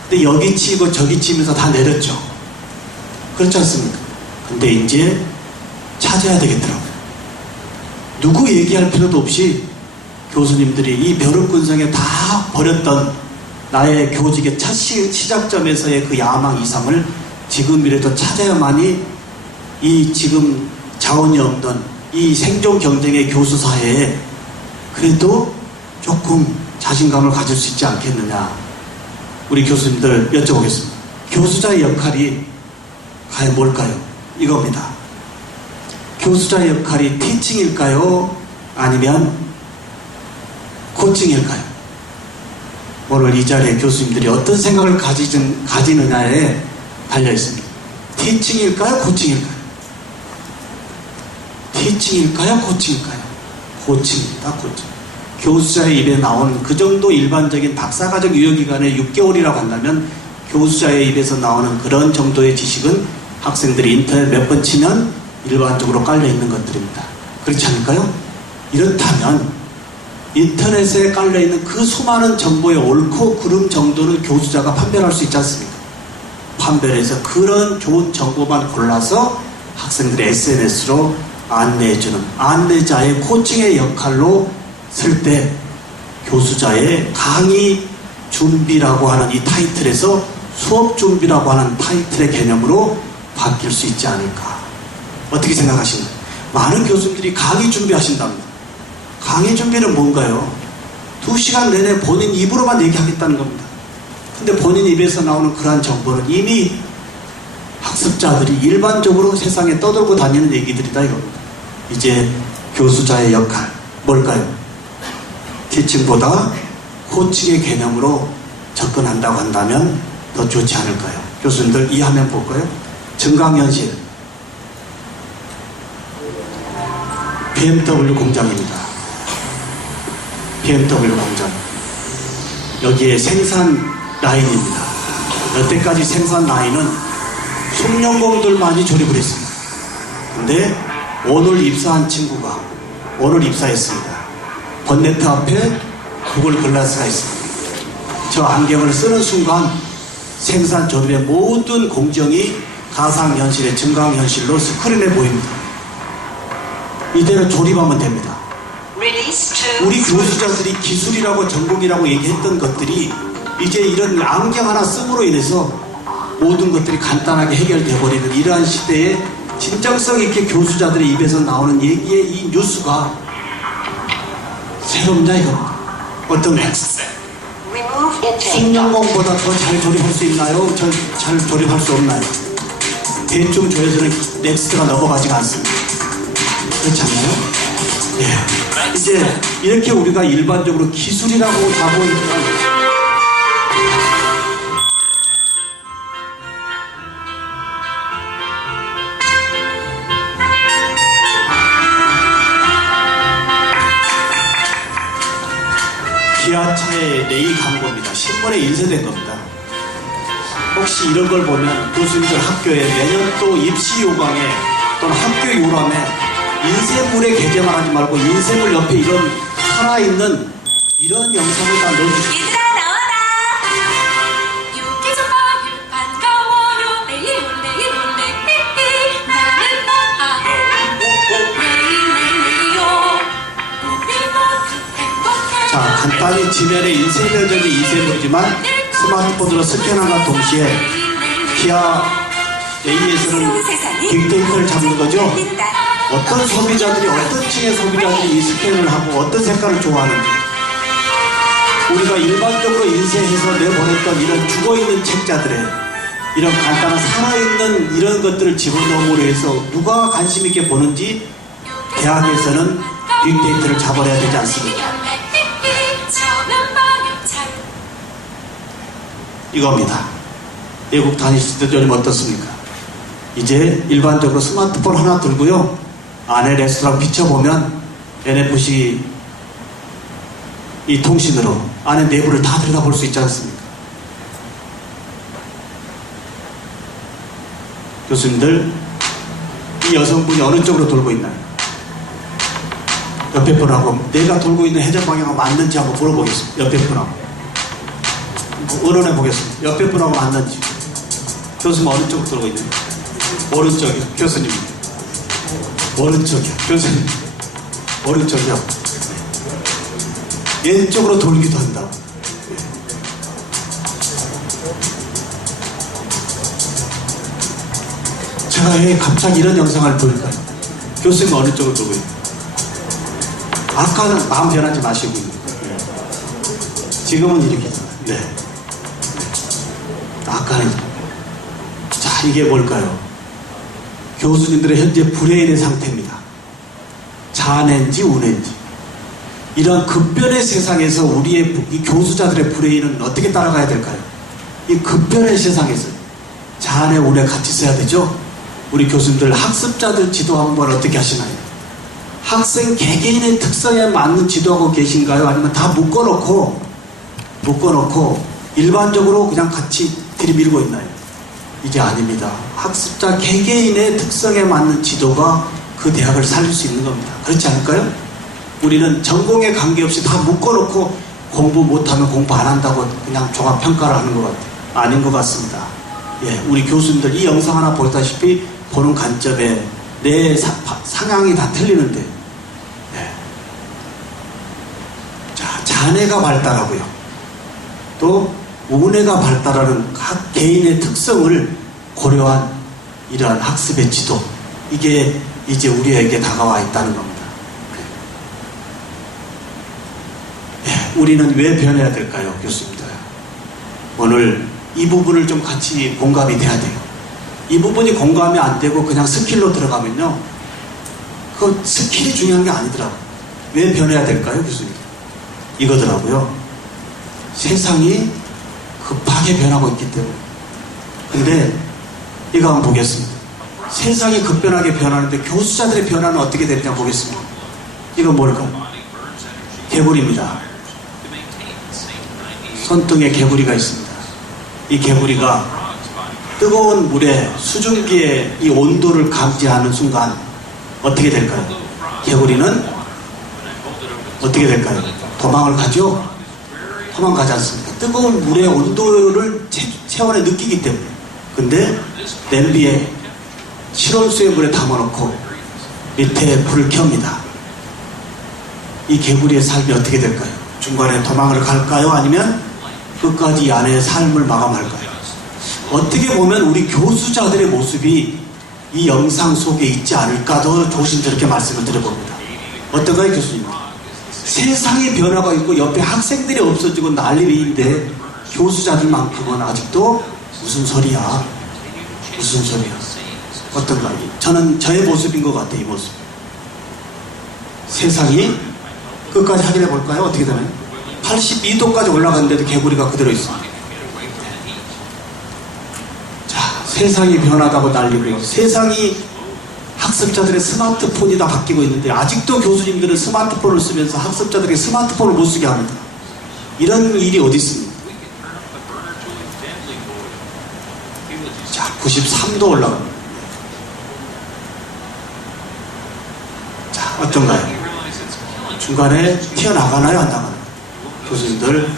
근데 여기 치고 저기 치면서 다 내렸죠. 그렇지 않습니까? 근데 이제 찾아야 되겠더라고요. 누구 얘기할 필요도 없이 교수님들이 이 벼룩근성에 다 버렸던 나의 교직의 첫 시작점에서의 그 야망 이상을 지금이라도 찾아야만이 이 지금 자원이 없는 이 생존 경쟁의 교수 사회에 그래도 조금 자신감을 가질 수 있지 않겠느냐. 우리 교수님들 여쭤보겠습니다. 교수자의 역할이 과연 뭘까요? 이겁니다. 교수자의 역할이 티칭일까요? 아니면 코칭일까요? 오늘 이 자리에 교수님들이 어떤 생각을 가지느냐에 달려 있습니다. 티칭일까요? 코칭일까요? 티칭일까요? 코칭일까요? 코칭입니다. 코칭. 교수자의 입에 나오는 그 정도 일반적인 박사과정 유효기간의 6개월이라고 한다면 교수자의 입에서 나오는 그런 정도의 지식은 학생들이 인터넷 몇 번 치면 일반적으로 깔려있는 것들입니다. 그렇지 않을까요? 이렇다면 인터넷에 깔려있는 그 수많은 정보의 옳고 그름 정도는 교수자가 판별할 수 있지 않습니까? 판별해서 그런 좋은 정보만 골라서 학생들의 SNS로 안내해주는 안내자의 코칭의 역할로 쓸 때 교수자의 강의 준비라고 하는 이 타이틀에서 수업 준비라고 하는 타이틀의 개념으로 바뀔 수 있지 않을까. 어떻게 생각하시나요? 많은 교수님들이 강의 준비하신답니다. 강의 준비는 뭔가요? 2시간 내내 본인 입으로만 얘기하겠다는 겁니다. 근데 본인 입에서 나오는 그러한 정보는 이미 학습자들이 일반적으로 세상에 떠돌고 다니는 얘기들이다 이겁니다. 이제 교수자의 역할 뭘까요? 티칭보다 코칭의 개념으로 접근한다고 한다면 더 좋지 않을까요? 교수님들 이 화면 볼까요? 증강현실 BMW 공장입니다. BMW 공장. 여기에 생산 라인입니다. 여태까지 생산 라인은 숙련공들만이 조립을 했습니다. 근데 오늘 입사한 친구가 오늘 입사했습니다. 번네트 앞에 구글 글라스가 있습니다. 저 안경을 쓰는 순간 생산 조립의 모든 공정이 가상현실의 증강현실로 스크린에 보입니다. 이대로 조립하면 됩니다. 우리 교수자들이 기술이라고 전공이라고 얘기했던 것들이 이제 이런 안경 하나 씀으로 인해서 모든 것들이 간단하게 해결돼 버리는 이러한 시대에 진정성 있게 교수자들의 입에서 나오는 얘기의 이 뉴스가 새롭냐 이겁니다. 어떤 숙련공보다 더 잘 조립할 수 있나요? 잘 조립할 수 없나요? 대충 조여서는 넥스트가 넘어가지가 않습니다. 그렇지 않나요? 예. 이제 이렇게 우리가 일반적으로 기술이라고 자본이면 기아차의 레이 광고입니다. 신문에 인쇄된 겁니다. 혹시 이런 걸 보면 교수님들 학교에 매년 또 입시 요강에 또는 학교 요람에 인쇄물에 게재만 하지 말고 인쇄물 옆에 이런 살아있는 이런 영상을 다 넣어주십시오. 얘들아 나와라. 유기적과 반가워요. 매일 히히 나는 너하고 매일매일요. 우리 모두 행복해. 자, 간단히 지면에 인쇄되는 인쇄물이지만 스마트폰으로 스캔함과 동시에 기아 A에서는 빅데이터를 잡는 거죠. 어떤 소비자들이 어떤 층의 소비자들이 이 스캔을 하고 어떤 색깔을 좋아하는지 우리가 일반적으로 인쇄해서 내보냈던 이런 죽어있는 책자들에 이런 간단한 살아있는 이런 것들을 집어넣음으로 해서 누가 관심 있게 보는지 대학에서는 빅데이터를 잡아내야 되지 않습니까? 이겁니다. 외국 다니실 때 요즘 어떻습니까? 이제 일반적으로 스마트폰 하나 들고요, 안에 레스토랑 비춰보면 NFC 이 통신으로 안에 내부를 다 들여다볼 수 있지 않습니까? 교수님들, 이 여성분이 어느 쪽으로 돌고 있나요? 옆에 분하고 내가 돌고 있는 회전 방향과 맞는지 한번 물어보겠습니다. 옆에 분하고 의논해 보겠습니다. 옆에 분하고 맞는지. 교수님 어느 쪽으로 돌고 있나요? 오른쪽이요. 교수님 오른쪽이요. 교수님 오른쪽이요. 왼쪽으로 돌기도 한다. 제가 왜 갑자기 이런 영상을 보일까요? 교수님 어느 쪽으로 돌고 있나요? 아까는 마음 변하지 마시고 지금은 이렇게. 네. 아까는. 자, 이게 뭘까요? 교수님들의 현재 불회인의 상태입니다. 자아낸지 우낸지. 이런 급변의 세상에서 우리의 이 교수자들의 불회인은 어떻게 따라가야 될까요? 이 급변의 세상에서 자아내 우내 같이 써야 되죠? 우리 교수님들 학습자들 지도하는 걸 어떻게 하시나요? 학생 개개인의 특성에 맞는 지도하고 계신가요? 아니면 다 묶어놓고 일반적으로 그냥 같이 들이밀고 있나요? 이게 아닙니다. 학습자 개개인의 특성에 맞는 지도가 그 대학을 살릴 수 있는 겁니다. 그렇지 않을까요? 우리는 전공에 관계없이 다 묶어놓고 공부 못하면 공부 안 한다고 그냥 종합평가를 하는 것 같아요. 아닌 것 같습니다. 예, 우리 교수님들 이 영상 하나 보다시피 보는 관점에 내 상향이 다 틀리는데, 예. 자, 자뇌가 발달하고요. 또 우뇌가 발달하는 각 개인의 특성을 고려한 이러한 학습의 지도, 이게 이제 우리에게 다가와 있다는 겁니다. 예, 우리는 왜 변해야 될까요, 교수님들? 오늘 이 부분을 좀 같이 공감이 돼야 돼요. 이 부분이 공감이 안 되고 그냥 스킬로 들어가면요, 그 스킬이 중요한 게 아니더라고요. 왜 변해야 될까요, 교수님? 이거더라고요. 세상이 급하게 변하고 있기 때문에. 근데 이거 한번 보겠습니다. 세상이 급변하게 변하는데 교수자들의 변화는 어떻게 되느냐 보겠습니다. 이건 뭘까요? 개구리입니다. 손등에 개구리가 있습니다. 이 개구리가 뜨거운 물에 수증기의 이 온도를 감지하는 순간 어떻게 될까요? 개구리는 어떻게 될까요? 도망을 가죠? 도망가지 않습니다. 뜨거운 물의 온도를 체온에 느끼기 때문에. 근데 냄비에 실온수의 물에 담아놓고 밑에 불을 켭니다. 이 개구리의 삶이 어떻게 될까요? 중간에 도망을 갈까요? 아니면 끝까지 이 안에 삶을 마감할까요? 어떻게 보면 우리 교수자들의 모습이 이 영상 속에 있지 않을까도 조심스럽게 말씀을 드려봅니다. 어떤가요, 교수님? 세상의 변화가 있고 옆에 학생들이 없어지고 난리인데 교수자들만큼은 아직도 무슨 소리야? 무슨 소리야? 어떤가요? 저는 저의 모습인 것 같아요, 이 모습. 세상이 끝까지 확인해 볼까요? 어떻게 되나요? 82도까지 올라갔는데도 개구리가 그대로 있습니다. 자, 세상이 변하다고 난리고요. 세상이 학습자들의 스마트폰이 다 바뀌고 있는데 아직도 교수님들은 스마트폰을 쓰면서 학습자들에게 스마트폰을 못 쓰게 합니다. 이런 일이 어디 있습니까? 자, 93도 올라갑니다. 자, 어떤가요? 중간에 튀어나가나요? 안 나가나요? 교수님들,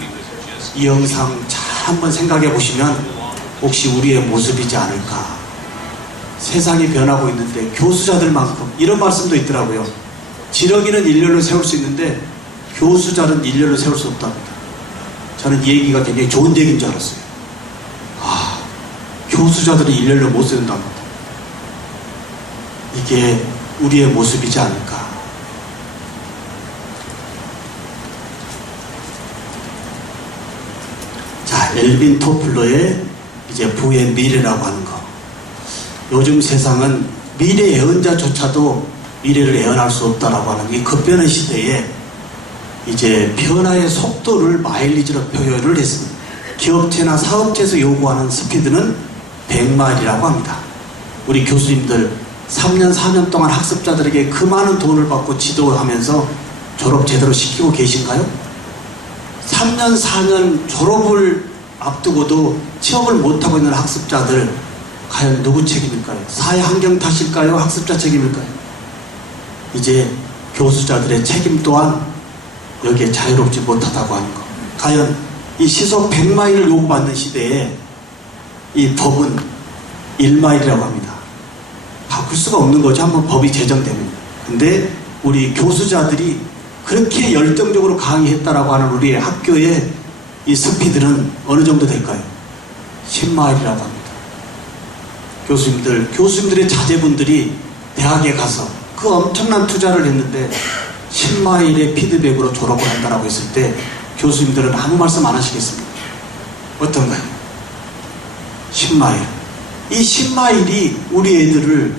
이 영상 잘 한번 생각해 보시면 혹시 우리의 모습이지 않을까. 세상이 변하고 있는데 교수자들만큼, 이런 말씀도 있더라고요. 지렁이는 일렬로 세울 수 있는데 교수자는 일렬로 세울 수 없답니다. 저는 이 얘기가 굉장히 좋은 얘기인 줄 알았어요. 아, 교수자들은 일렬로 못 세운답니다. 이게 우리의 모습이지 않을까. 엘빈 토플러의 이제 부의 미래라고 하는 거. 요즘 세상은 미래 예언자조차도 미래를 예언할 수 없다라고 하는 이 급변의 시대에 이제 변화의 속도를 마일리지로 표현을 했습니다. 기업체나 사업체에서 요구하는 스피드는 100마일이라고 합니다. 우리 교수님들 3년, 4년 동안 학습자들에게 그 많은 돈을 받고 지도하면서 졸업 제대로 시키고 계신가요? 3년, 4년 졸업을 앞두고도 취업을 못하고 있는 학습자들 과연 누구 책임일까요? 사회 환경 탓일까요? 학습자 책임일까요? 이제 교수자들의 책임 또한 여기에 자유롭지 못하다고 하는 것. 과연 이 시속 100마일을 요구받는 시대에 이 법은 1마일이라고 합니다. 바꿀 수가 없는 거죠. 한번 법이 제정되면. 근데 우리 교수자들이 그렇게 열정적으로 강의했다라고 하는 우리의 학교의 이 스피드는 어느 정도 될까요? 10마일이라고 합니다. 교수님들의 자제분들이 대학에 가서 그 엄청난 투자를 했는데 10마일의 피드백으로 졸업을 한다라고 했을 때 교수님들은 아무 말씀 안 하시겠습니까? 어떤가요? 10마일. 이 10마일이 우리 애들을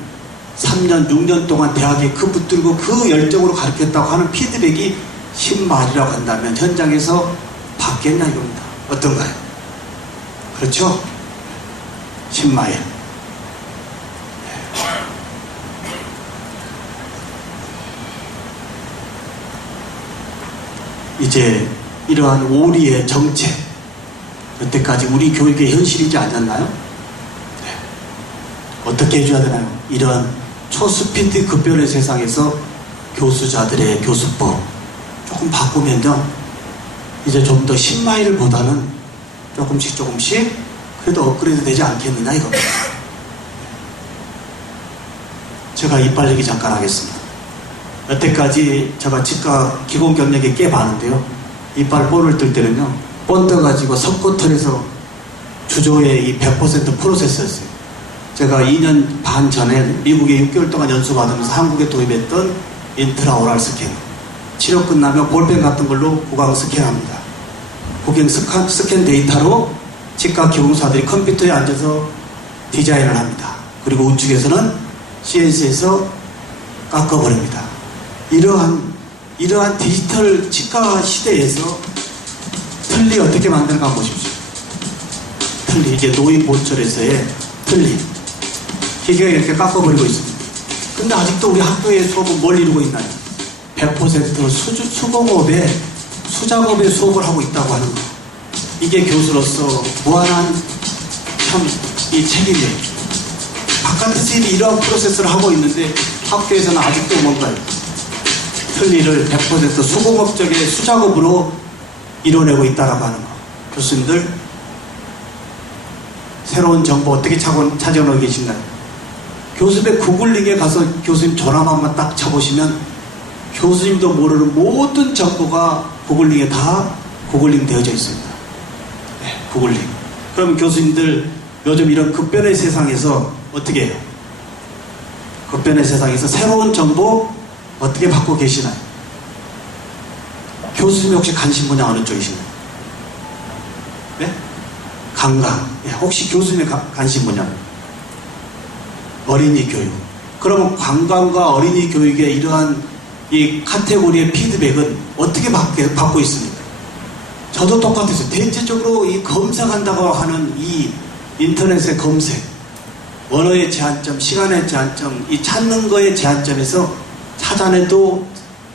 3년, 6년 동안 대학에 그 붙들고 그 열정으로 가르쳤다고 하는 피드백이 10마일이라고 한다면 현장에서 받겠나 이겁니다. 어떤가요? 그렇죠? 10마일. 이제 이러한 오리의 정책, 여태까지 우리 교육의 현실이지 않았나요? 네. 어떻게 해줘야 되나요? 이런 초스피드 급변의 세상에서 교수자들의 교수법 조금 바꾸면요, 이제 좀 더 10마일보다는 조금씩 그래도 업그레이드 되지 않겠느냐 이겁니다. 제가 이빨 얘기 잠깐 하겠습니다. 여태까지 제가 치과 기본 경력이 꽤 많은데요, 이빨 본을 뜰 때는요, 본 떠가지고 석고털에서 주조의 이 100% 프로세스였어요. 제가 2년 반 전에 미국에 6개월 동안 연수받으면서 한국에 도입했던 인트라오랄 스캔, 치료 끝나면 볼펜 같은 걸로 구강 스캔합니다. 구강 스캔 데이터로 치과 기공사들이 컴퓨터에 앉아서 디자인을 합니다. 그리고 우측에서는 CNC에서 깎아버립니다. 이러한 디지털 치과 시대에서 틀니 어떻게 만드는가 보십시오. 틀니, 이게 노인보철에서의 틀니. 기계가 이렇게 깎아버리고 있습니다. 근데 아직도 우리 학교의 수업은 뭘 이루고 있나요? 100% 수작업의 수업을 하고 있다고 하는 거. 이게 교수로서 무한한 참 이 책임이에요. 바깥에서 이러한 프로세스를 하고 있는데 학교에서는 아직도 뭔가요? 틀니를 100% 수공업적의 수작업으로 이뤄내고 있다라고 하는 거. 교수님들, 새로운 정보 어떻게 찾아오고 계신가요? 교수님의 구글링에 가서 교수님 전화만만 딱 쳐보시면 교수님도 모르는 모든 정보가 구글링에 다 구글링 되어져 있습니다. 네, 구글링. 그럼 교수님들 요즘 이런 급변의 세상에서 어떻게 해요? 급변의 세상에서 새로운 정보 어떻게 받고 계시나요? 교수님이 혹시 관심 분야 어느 쪽이신가요? 네? 관광. 네, 혹시 교수님의 관심 분야? 어린이 교육. 그러면 관광과 어린이 교육의 이러한 이 카테고리의 피드백은 어떻게 받고 있습니까? 저도 똑같았어요. 대체적으로 이 검색한다고 하는 이 인터넷의 검색, 언어의 제한점, 시간의 제한점, 이 찾는 거의 제한점에서 찾아내도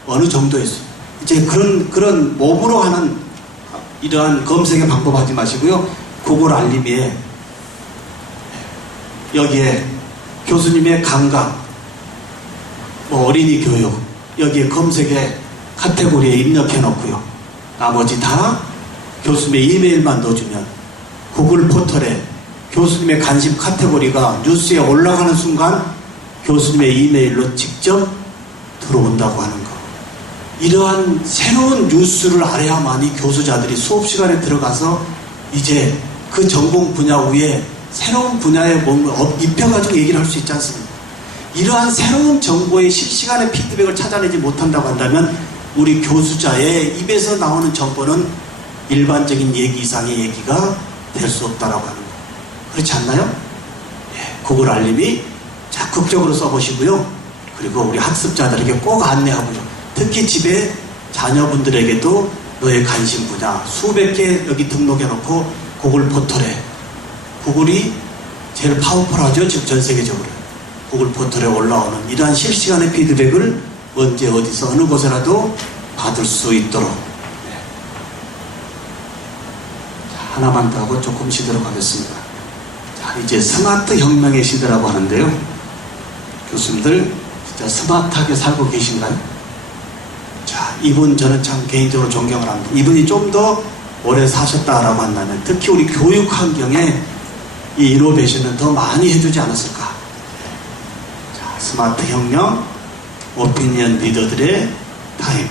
어느 정도였어요. 이제 그런 몸으로 하는 이러한 검색의 방법 하지 마시고요. 구글 알림에 여기에 교수님의 감각, 어린이 교육, 여기에 검색에 카테고리에 입력해 놓고요. 나머지 다 교수님의 이메일만 넣어주면 구글 포털에 교수님의 관심 카테고리가 뉴스에 올라가는 순간 교수님의 이메일로 직접 들어온다고 하는 거. 이러한 새로운 뉴스를 알아야만이 교수자들이 수업 시간에 들어가서 이제 그 전공 분야 위에 새로운 분야에 몸을 입혀가지고 얘기를 할 수 있지 않습니까? 이러한 새로운 정보의 실시간의 피드백을 찾아내지 못한다고 한다면 우리 교수자의 입에서 나오는 정보는 일반적인 얘기 이상의 얘기가 될 수 없다라고 하는 거. 그렇지 않나요? 예, 구글 알림이 적극적으로 써보시고요. 그리고 우리 학습자들에게 꼭 안내하고요. 특히 집에 자녀분들에게도 너의 관심 분야 수백 개 여기 등록해놓고 구글 포털에, 구글이 제일 파워풀하죠. 지금 전 세계적으로. 구글 포털에 올라오는 이러한 실시간의 피드백을 언제 어디서 어느 곳에라도 받을 수 있도록. 네. 자, 하나만 더 하고 조금 쉬도록 하겠습니다. 자, 이제 스마트 혁명의 시대라고 하는데요. 교수님들 진짜 스마트하게 살고 계신가요? 자, 이분 저는 참 개인적으로 존경을 합니다. 이분이 좀 더 오래 사셨다라고 한다면 특히 우리 교육 환경에 이 이노베이션은 더 많이 해주지 않았을까. 자, 스마트 혁명, 오피니언 리더들의 타임.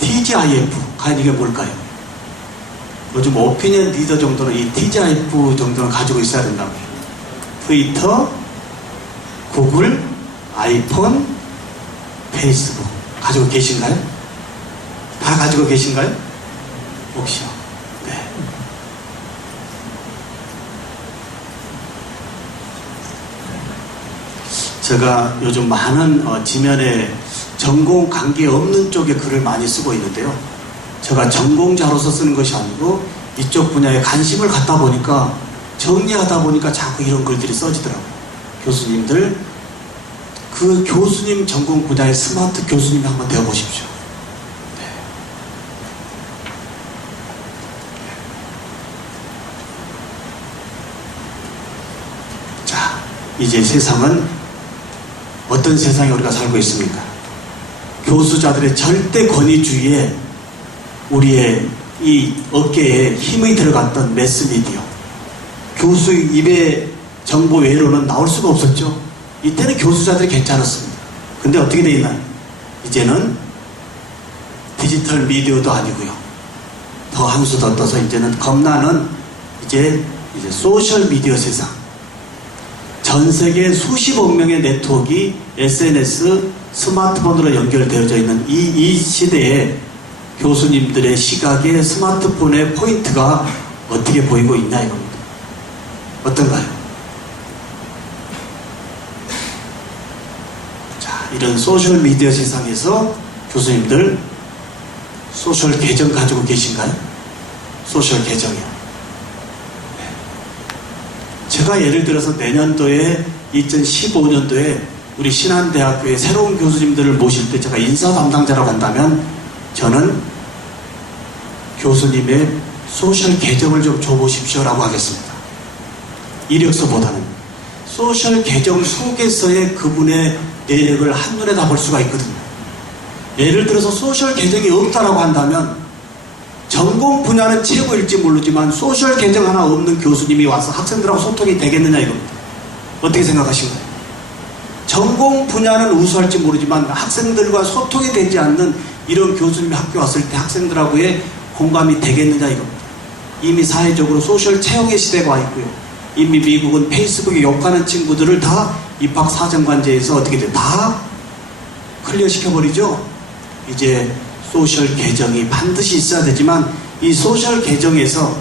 TGIF, 과연 이게 뭘까요? 요즘 오피니언 리더 정도는 이 TGIF 정도는 가지고 있어야 된다고. 트위터, 구글, 아이폰, 페이스북 가지고 계신가요? 다 가지고 계신가요? 혹시요? 네. 제가 요즘 많은 지면에 전공 관계없는 쪽에 글을 많이 쓰고 있는데요. 제가 전공자로서 쓰는 것이 아니고 이쪽 분야에 관심을 갖다 보니까 정리하다 보니까 자꾸 이런 글들이 써지더라고요. 교수님들 그 교수님 전공 분야의 스마트 교수님이 한번 되어보십시오. 네. 자, 이제 세상은 어떤 세상에 우리가 살고 있습니까? 교수자들의 절대 권위주의에 우리의 이 어깨에 힘이 들어갔던 매스미디어, 교수 입에 정보 외로는 나올 수가 없었죠. 이때는 교수자들이 괜찮았습니다. 근데 어떻게 돼 있나요? 이제는 디지털 미디어도 아니고요. 더 한 수 더 떠서 이제는 겁나는 이제 소셜 미디어 세상. 전 세계 수십억 명의 네트워크가 SNS, 스마트폰으로 연결되어져 있는 이 시대에 교수님들의 시각에 스마트폰의 포인트가 어떻게 보이고 있냐 이겁니다. 어떤가요? 자, 이런 소셜 미디어 세상에서 교수님들 소셜 계정 가지고 계신가요? 소셜 계정이요. 제가 예를 들어서 내년도에 2015년도에 우리 신한대학교의 새로운 교수님들을 모실 때 제가 인사 담당자로 간다면 저는 교수님의 소셜 계정을 좀 줘보십시오 라고 하겠습니다. 이력서보다는 소셜 계정 속에서의 그분의 내력을 한눈에 다 볼 수가 있거든요. 예를 들어서 소셜 계정이 없다라고 한다면 전공 분야는 최고일지 모르지만 소셜 계정 하나 없는 교수님이 와서 학생들하고 소통이 되겠느냐 이겁니다. 어떻게 생각하신가요? 전공 분야는 우수할지 모르지만 학생들과 소통이 되지 않는 이런 교수님이 학교 왔을 때 학생들하고의 공감이 되겠느냐 이겁니다. 이미 사회적으로 소셜 채용의 시대가 와 있고요. 이미 미국은 페이스북에 욕하는 친구들을 다 입학 사정관제에서 어떻게 돼? 다 클리어 시켜버리죠. 이제 소셜 계정이 반드시 있어야 되지만 이 소셜 계정에서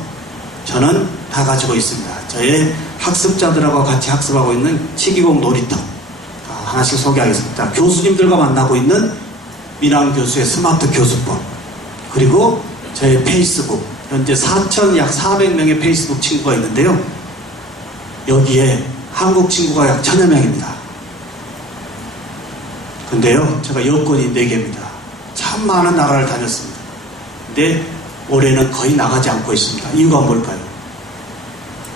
저는 다 가지고 있습니다. 저의 학습자들하고 같이 학습하고 있는 치기공 놀이터 하나씩 소개하겠습니다. 교수님들과 만나고 있는 민항 교수의 스마트 교수법, 그리고 저의 페이스북, 현재 약 400명의 페이스북 친구가 있는데요. 여기에 한국 친구가 약 1000여 명입니다. 근데요, 제가 여권이 4개입니다. 참 많은 나라를 다녔습니다. 근데 올해는 거의 나가지 않고 있습니다. 이유가 뭘까요?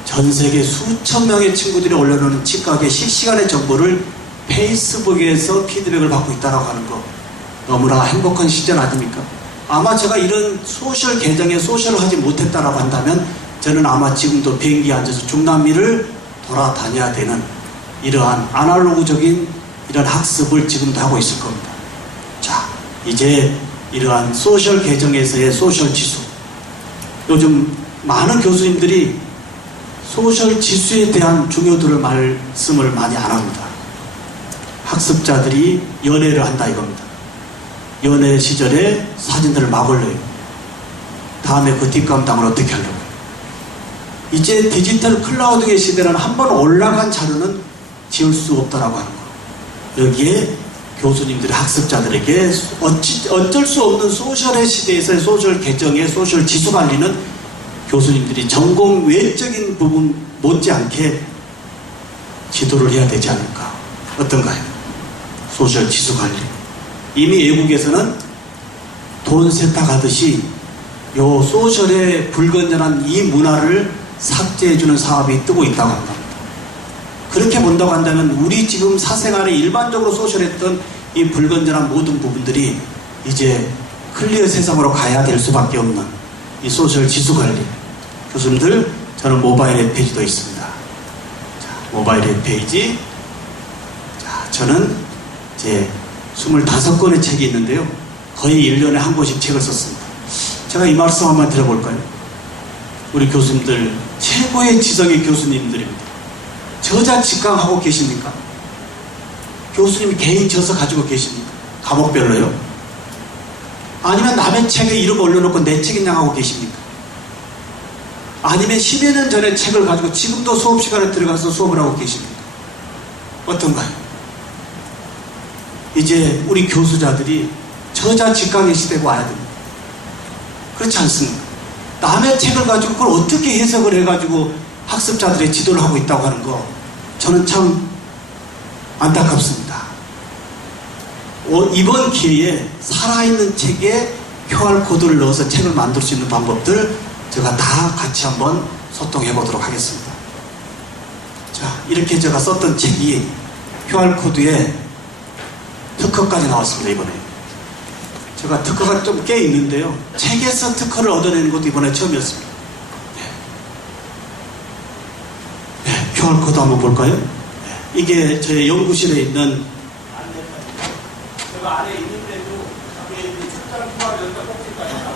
전 세계 수천 명의 친구들이 올려놓은 즉각의 실시간의 정보를 페이스북에서 피드백을 받고 있다고 하는 거 너무나 행복한 시절 아닙니까? 아마 제가 이런 소셜 계정에 소셜을 하지 못했다라고 한다면 저는 아마 지금도 비행기에 앉아서 중남미를 돌아다녀야 되는 이러한 아날로그적인 이런 학습을 지금도 하고 있을 겁니다. 자, 이제 이러한 소셜 계정에서의 소셜 지수, 요즘 많은 교수님들이 소셜 지수에 대한 중요도를 말씀을 많이 안 합니다. 학습자들이 연애를 한다 이겁니다. 연애 시절에 사진들을 막 올려요. 다음에 그 뒷감당을 어떻게 하려고. 이제 디지털 클라우드의 시대는 한번 올라간 자료는 지울 수 없다라고 하는 거. 여기에 교수님들이 학습자들에게 어쩔 수 없는 소셜의 시대에서의 소셜 개정의 소셜 지수 관리는 교수님들이 전공 외적인 부분 못지않게 지도를 해야 되지 않을까. 어떤가요? 소셜 지수 관리. 이미 외국에서는 돈 세탁하듯이 요 소셜의 불건전한 이 문화를 삭제해주는 사업이 뜨고 있다고 합니다. 그렇게 본다고 한다면 우리 지금 사생활에 일반적으로 소셜했던 이 불건전한 모든 부분들이 이제 클리어 세상으로 가야 될 수밖에 없는 이 소셜 지수 관리. 교수님들, 저는 모바일 웹페이지도 있습니다. 자, 모바일 웹페이지. 자, 저는 이제 25권의 책이 있는데요. 거의 1년에 한 권씩 책을 썼습니다. 제가 이 말씀 한번 들어볼까요? 우리 교수님들, 최고의 지성의 교수님들입니다. 저자 직강하고 계십니까? 교수님이 개인 저서 가지고 계십니까? 과목별로요? 아니면 남의 책에 이름 올려놓고 내 책이냐 하고 계십니까? 아니면 10여 년 전에 책을 가지고 지금도 수업 시간에 들어가서 수업을 하고 계십니까? 어떤가요? 이제 우리 교수자들이 저자 직강의 시대가 와야 됩니다. 그렇지 않습니까? 남의 책을 가지고 그걸 어떻게 해석을 해가지고 학습자들의 지도를 하고 있다고 하는 거, 저는 참 안타깝습니다. 이번 기회에 살아있는 책에 QR코드를 넣어서 책을 만들 수 있는 방법들 제가 다 같이 한번 소통해 보도록 하겠습니다. 자, 이렇게 제가 썼던 책이 QR코드에 특허까지 나왔습니다. 이번에 제가 특허가 좀 꽤 있는데요, 책에서 특허를 얻어내는 것도 이번에 처음이었습니다. 네, QR코드 한번 볼까요? 네, 이게 저희 연구실에 있는 제가 안에 있는데도 앞에 있는 출장 QR 여기다 꽂힐까요?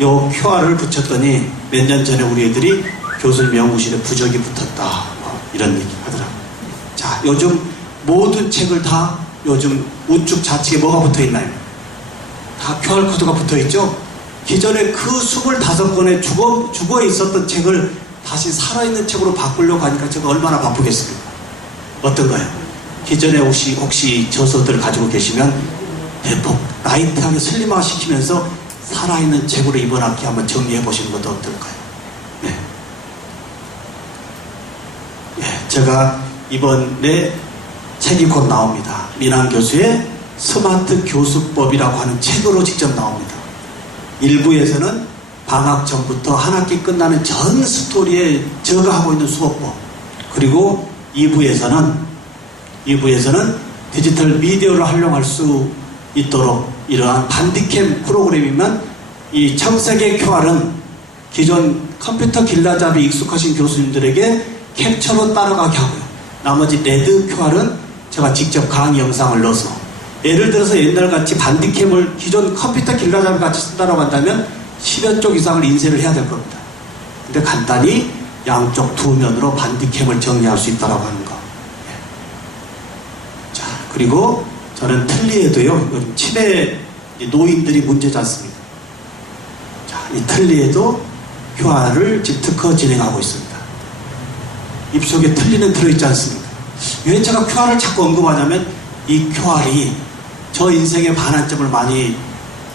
요 QR을 붙였더니 몇 년 전에 우리 애들이 교수님 연구실에 부적이 붙었다, 이런 얘기 하더라고요. 자, 요즘 모든 책을 다 요즘 우측 좌측에 뭐가 붙어 있나요? 다 QR코드가 붙어 있죠? 기존에 그 25권의 죽어 있었던 책을 다시 살아있는 책으로 바꾸려고 하니까 제가 얼마나 바쁘겠습니까? 어떤가요? 기존에 혹시 저서들을 가지고 계시면 대폭 라이트하게 슬림화 시키면서 살아있는 책으로 이번 학기 한번 정리해 보시는 것도 어떨까요? 네. 네, 제가 이번에 책이 곧 나옵니다. 민환 교수의 스마트 교수법이라고 하는 책으로 직접 나옵니다. 1부에서는 방학 전부터 한 학기 끝나는 전 스토리에 제가 하고 있는 수업법, 그리고 2부에서는 디지털 미디어를 활용할 수 있도록 이러한 반디캠 프로그램이면 이 청색의 QR은 기존 컴퓨터 길라잡이 익숙하신 교수님들에게 캡처로 따라가게 하고요. 나머지 레드 QR은 제가 직접 강의 영상을 넣어서, 예를 들어서 옛날같이 반디캠을 기존 컴퓨터 길라잡이 같이 쓴다고 한다면 10여 쪽 이상을 인쇄를 해야 될 겁니다. 근데 간단히 양쪽 두 면으로 반디캠을 정리할 수 있다고 하는 거. 자, 그리고 저는 틀리에도요, 요즘 치매 노인들이 문제지 않습니까? 자, 이 틀리에도 QR을 지금 특허 진행하고 있습니다. 입속에 틀리는 들어있지 않습니까? 왜 제가 QR을 자꾸 언급하냐면, 이 QR이 저 인생의 반환점을 많이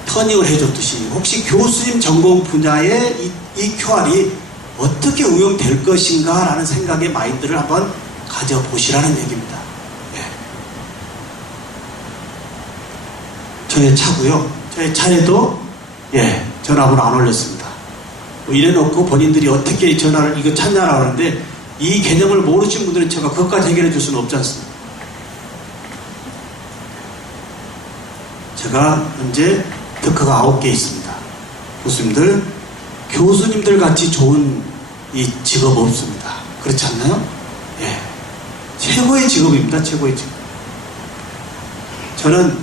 터닝을 해줬듯이, 혹시 교수님 전공 분야에 이 QR이 어떻게 응용될 것인가 라는 생각의 마인드를 한번 가져보시라는 얘기입니다. 네. 저의 차고요. 저의 차에도 전화번호 안 올렸습니다. 뭐 이래놓고 본인들이 어떻게 전화를 이거 찾냐라고 하는데, 이 개념을 모르신 분들은 제가 그것까지 해결해 줄 수는 없지 않습니까? 제가 현재 특허가 9개 있습니다. 교수님들, 교수님들 같이 좋은 이 직업 없습니다. 그렇지 않나요? 예. 최고의 직업입니다. 최고의 직업. 저는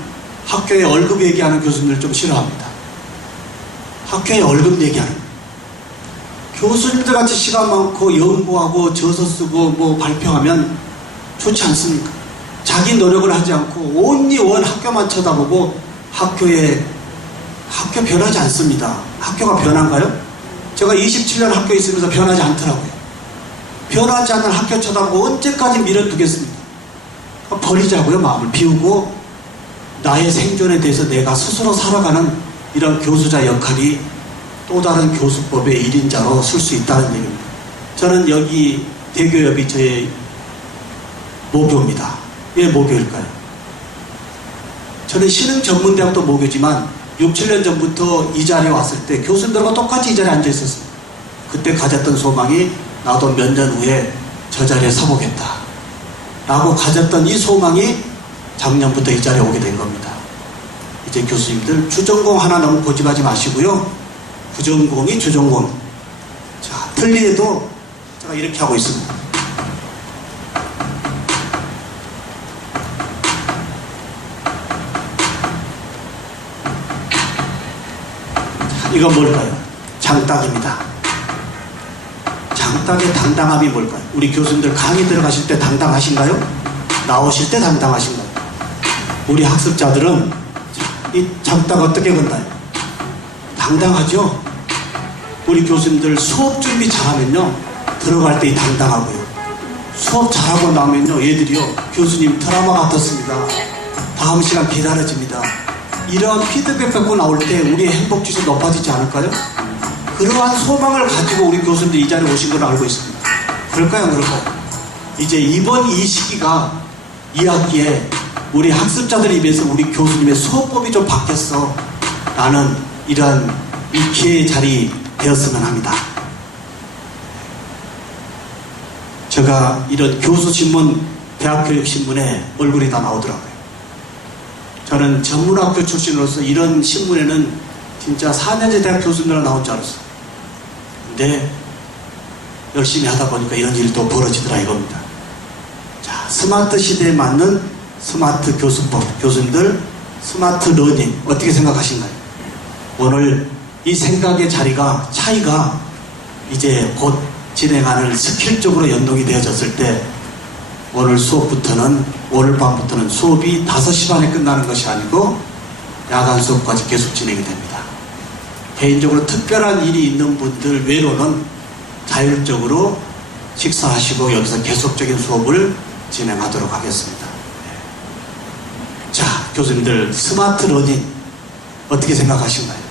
학교에 월급 얘기하는 교수님들 좀 싫어합니다. 학교에 월급 얘기하는, 교수님들 같이 시간 많고 연구하고 저서 쓰고 뭐 발표하면 좋지 않습니까? 자기 노력을 하지 않고 온리 원 학교만 쳐다보고 학교에 학교 변하지 않습니다. 학교가 변한가요? 제가 27년 학교에 있으면서 변하지 않더라고요. 변하지 않는 학교 쳐다보고 언제까지 밀어두겠습니까? 버리자고요. 마음을 비우고 나의 생존에 대해서 내가 스스로 살아가는 이런 교수자 역할이 또 다른 교수법의 1인자로 쓸 수 있다는 얘기입니다. 저는 여기 대교협이 저의 모교입니다. 왜 모교일까요? 저는 신흥전문대학도 모교지만 6, 7년 전부터 이 자리에 왔을 때 교수들과 똑같이 이 자리에 앉아 있었어요. 그때 가졌던 소망이 나도 몇 년 후에 저 자리에 서보겠다 라고 가졌던 이 소망이 작년부터 이 자리에 오게 된 겁니다. 이제 교수님들 주전공 하나 너무 고집하지 마시고요. 부전공이 주전공. 자, 틀리에도 제가 이렇게 하고 있습니다. 자, 이건 뭘까요? 장딱입니다. 장딱의 당당함이 뭘까요? 우리 교수님들 강의 들어가실 때 당당하신가요? 나오실 때 당당하신가요? 우리 학습자들은 이 장딱 어떻게 건다요? 당당하죠? 우리 교수님들 수업 준비 잘하면요 들어갈 때 당당하고요. 수업 잘하고 나면요 얘들이요 교수님 드라마 같았습니다. 다음 시간 기다려집니다. 이러한 피드백 받고 나올 때 우리의 행복지수 높아지지 않을까요? 그러한 소망을 가지고 우리 교수님들이 이 자리에 오신 걸 알고 있습니다. 그럴까요? 안 그럴까요? 이제 이번 이 시기가 2학기에 우리 학습자들 입에서 우리 교수님의 수업법이 좀 바뀌었어 라는 이러한 이 기회의 자리 되었으면 합니다. 제가 이런 교수신문, 대학교육신문에 얼굴이 다 나오더라고요. 저는 전문학교 출신으로서 이런 신문에는 진짜 4년제 대학 교수님들 나올 줄 알았어요. 근데 열심히 하다 보니까 이런 일이 또 벌어지더라 이겁니다. 자, 스마트 시대에 맞는 스마트 교수법, 교수님들 스마트 러닝 어떻게 생각하신가요? 오늘 이 생각의 차이가 이제 곧 진행하는 스킬 쪽으로 연동이 되어졌을 때 오늘 수업부터는 오늘 밤부터는 수업이 5시 반에 끝나는 것이 아니고 야간 수업까지 계속 진행이 됩니다. 개인적으로 특별한 일이 있는 분들 외로는 자율적으로 식사하시고 여기서 계속적인 수업을 진행하도록 하겠습니다. 자, 교수님들 스마트 러닝 어떻게 생각하신가요?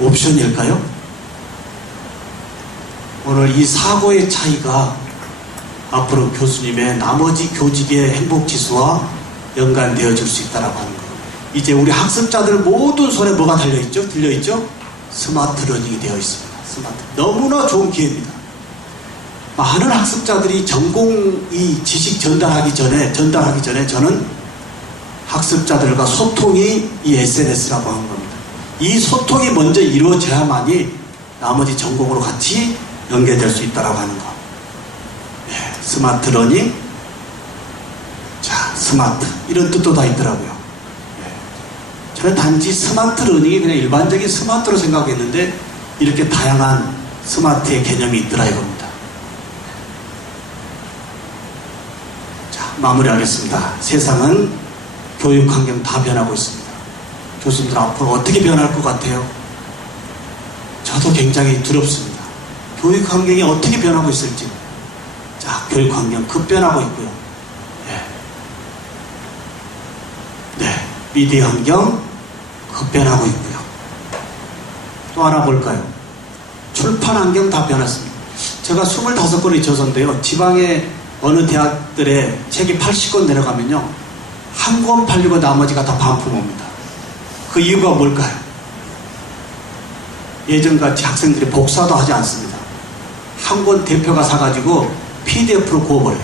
옵션일까요? 오늘 이 사고의 차이가 앞으로 교수님의 나머지 교직의 행복지수와 연관되어질 수 있다고 하는 거. 이제 우리 학습자들 모든 손에 뭐가 달려있죠? 들려있죠? 스마트 러닝이 되어 있습니다. 스마트. 너무나 좋은 기회입니다. 많은 학습자들이 전공이 지식 전달하기 전에 저는 학습자들과 소통이 이 SNS라고 하는 겁니다. 이 소통이 먼저 이루어져야만이 나머지 전공으로 같이 연계될 수 있다고 하는 거. 네, 스마트 러닝. 자, 스마트. 이런 뜻도 다 있더라고요. 네. 저는 단지 스마트 러닝이 그냥 일반적인 스마트로 생각했는데 이렇게 다양한 스마트의 개념이 있더라 이겁니다. 자, 마무리하겠습니다. 세상은 교육 환경 다 변하고 있습니다. 교수님들 앞으로 어떻게 변할 것 같아요? 저도 굉장히 두렵습니다. 교육 환경이 어떻게 변하고 있을지. 자, 교육 환경 급변하고 있고요. 네, 미디어 환경 급변하고 있고요. 또 하나 볼까요? 출판 환경 다 변했습니다. 제가 25권의 저서인데요. 지방의 어느 대학들의 책이 80권 내려가면요. 한 권 팔리고 나머지가 다 반품입니다. 그 이유가 뭘까요? 예전같이 학생들이 복사도 하지 않습니다. 한 권 대표가 사가지고 PDF로 구워버려요.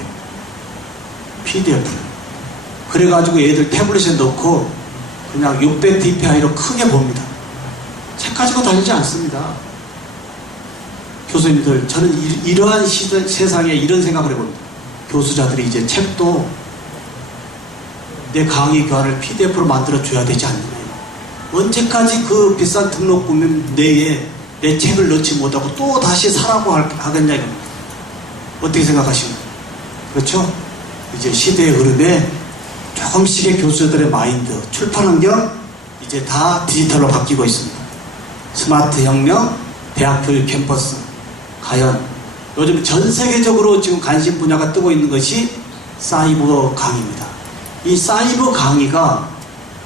PDF로. 그래가지고 얘들 태블릿에 넣고 그냥 600dpi로 크게 봅니다. 책 가지고 다니지 않습니다. 교수님들, 저는 이러한 세상에 이런 생각을 해봅니다. 교수자들이 이제 책도 내 강의 교환을 PDF로 만들어줘야 되지 않느냐. 언제까지 그 비싼 등록금 내에 내 책을 넣지 못하고 또 다시 사라고 하겠냐. 어떻게 생각하십니까? 그렇죠? 이제 시대의 흐름에 조금씩의 교수들의 마인드, 출판 환경 이제 다 디지털로 바뀌고 있습니다. 스마트 혁명, 대학 교육 캠퍼스. 과연 요즘 전 세계적으로 지금 관심 분야가 뜨고 있는 것이 사이버 강의입니다. 이 사이버 강의가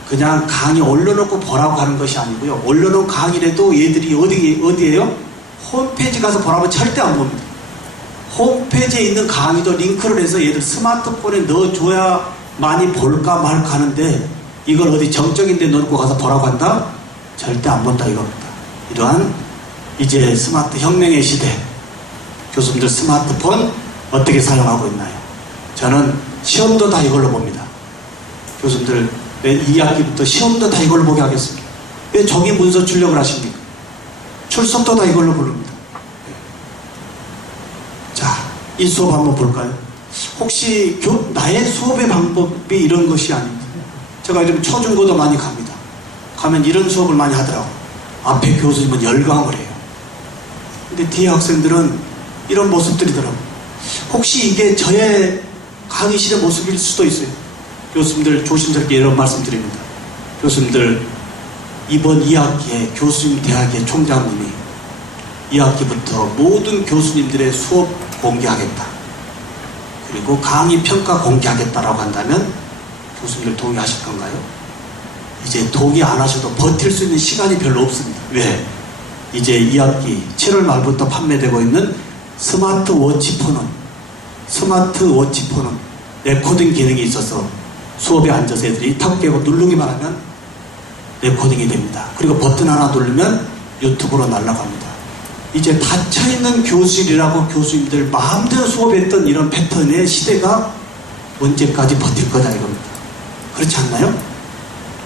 그냥 강의 올려놓고 보라고 하는 것이 아니고요. 올려놓은 강의라도 얘들이 어디에요? 홈페이지 가서 보라고 절대 안 봅니다. 홈페이지에 있는 강의도 링크를 해서 얘들 스마트폰에 넣어줘야 많이 볼까 말까 하는데 이걸 어디 정적인 데 넣고 가서 보라고 한다? 절대 안 본다 이겁니다. 이러한 이제 스마트 혁명의 시대, 교수님들 스마트폰 어떻게 사용하고 있나요? 저는 시험도 다 이걸로 봅니다. 교수님들 왜 2학기부터 시험도 다 이걸로 보게 하겠습니까? 왜 종이 문서 출력을 하십니까? 출석도 다 이걸로 부릅니다. 자, 이 수업 한번 볼까요? 혹시 나의 수업의 방법이 이런 것이 아닙니다. 제가 요즘 초중고도 많이 갑니다. 가면 이런 수업을 많이 하더라고요. 앞에 교수님은 열광을 해요. 근데 뒤에 학생들은 이런 모습들이더라고요. 혹시 이게 저의 강의실의 모습일 수도 있어요. 교수님들 조심스럽게 이런 말씀드립니다. 교수님들 이번 2학기에 교수님 대학의 총장님이 2학기부터 모든 교수님들의 수업 공개하겠다. 그리고 강의 평가 공개하겠다라고 한다면 교수님들 동의하실 건가요? 이제 동의 안 하셔도 버틸 수 있는 시간이 별로 없습니다. 왜? 이제 2학기 7월 말부터 판매되고 있는 스마트워치폰은 레코딩 기능이 있어서 수업에 앉아서 애들이 탁 깨고 누르기만 하면 레코딩이 됩니다. 그리고 버튼 하나 누르면 유튜브로 날아갑니다. 이제 닫혀있는 교실이라고 교수님들 마음대로 수업했던 이런 패턴의 시대가 언제까지 버틸 거냐 이겁니다. 그렇지 않나요?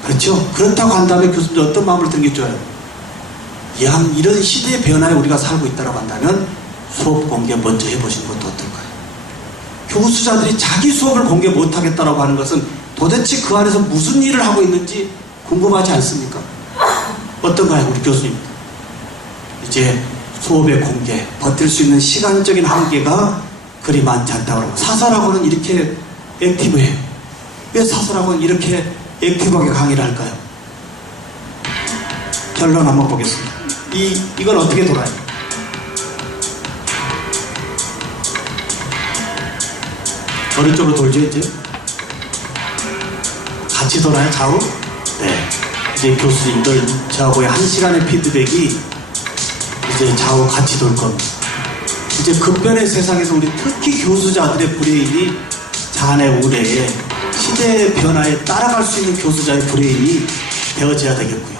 그렇죠? 그렇다고 한다면 교수님들 어떤 마음을 드는 게 좋아요? 이런 시대의 변화에 우리가 살고 있다고 한다면 수업 공개 먼저 해보시는 것도 어떨까요? 교수자들이 자기 수업을 공개 못하겠다라고 하는 것은 도대체 그 안에서 무슨 일을 하고 있는지 궁금하지 않습니까? 어떤가요, 우리 교수님? 이제 수업의 공개, 버틸 수 있는 시간적인 한계가 그리 많지 않다고 합니다. 사설학원은 이렇게 액티브해요. 왜 사설학원은 이렇게 액티브하게 강의를 할까요? 결론 한번 보겠습니다. 이건 어떻게 돌아요? 어느 쪽으로 돌죠, 이제? 같이 돌아요, 좌우? 네. 이제 교수님들 저하고의 1시간의 피드백이 이제 좌우 같이 돌 겁니다. 이제 급변의 세상에서 우리 특히 교수자들의 브레인이 자한의 우레에 시대의 변화에 따라갈 수 있는 교수자의 브레인이 되어져야 되겠고요.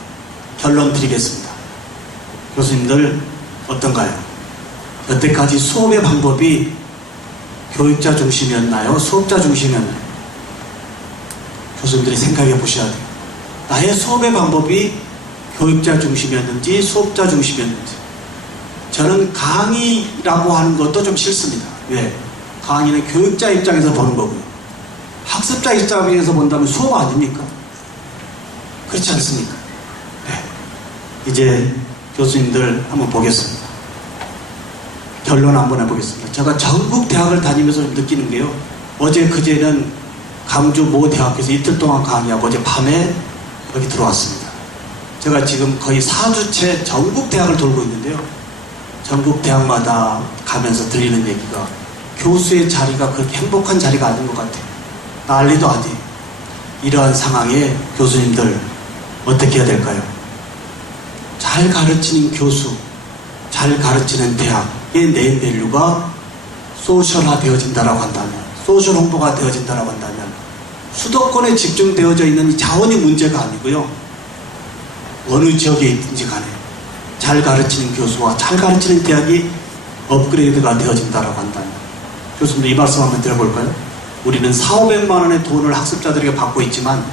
결론 드리겠습니다. 교수님들 어떤가요? 여태까지 수업의 방법이 교육자 중심이었나요? 수업자 중심이었나요? 교수님들이 생각해 보셔야 돼요. 나의 수업의 방법이 교육자 중심이었는지 수업자 중심이었는지. 저는 강의라고 하는 것도 좀 싫습니다. 왜? 강의는 교육자 입장에서 보는 거고요. 학습자 입장에서 본다면 수업 아닙니까? 그렇지 않습니까? 네. 이제 교수님들 한번 보겠습니다. 결론 한번 해보겠습니다. 제가 전국 대학을 다니면서 좀 느끼는 게요. 어제 그제는 강주 모 대학에서 이틀 동안 강의하고 어제 밤에 여기 들어왔습니다. 제가 지금 거의 4주째 전국 대학을 돌고 있는데요. 전국 대학마다 가면서 들리는 얘기가 교수의 자리가 그렇게 행복한 자리가 아닌 것 같아요. 난리도 아니에요. 이러한 상황에 교수님들 어떻게 해야 될까요? 잘 가르치는 교수, 잘 가르치는 대학의 네임밸류가 소셜화 되어진다라고 한다면, 소셜 홍보가 되어진다라고 한다면 수도권에 집중되어져 있는 이 자원이 문제가 아니고요. 어느 지역에 있든지 간에 잘 가르치는 교수와 잘 가르치는 대학이 업그레이드가 되어진다라고 한다면 교수님들 이 말씀 한번 들어볼까요? 우리는 4,500만 원의 돈을 학습자들에게 받고 있지만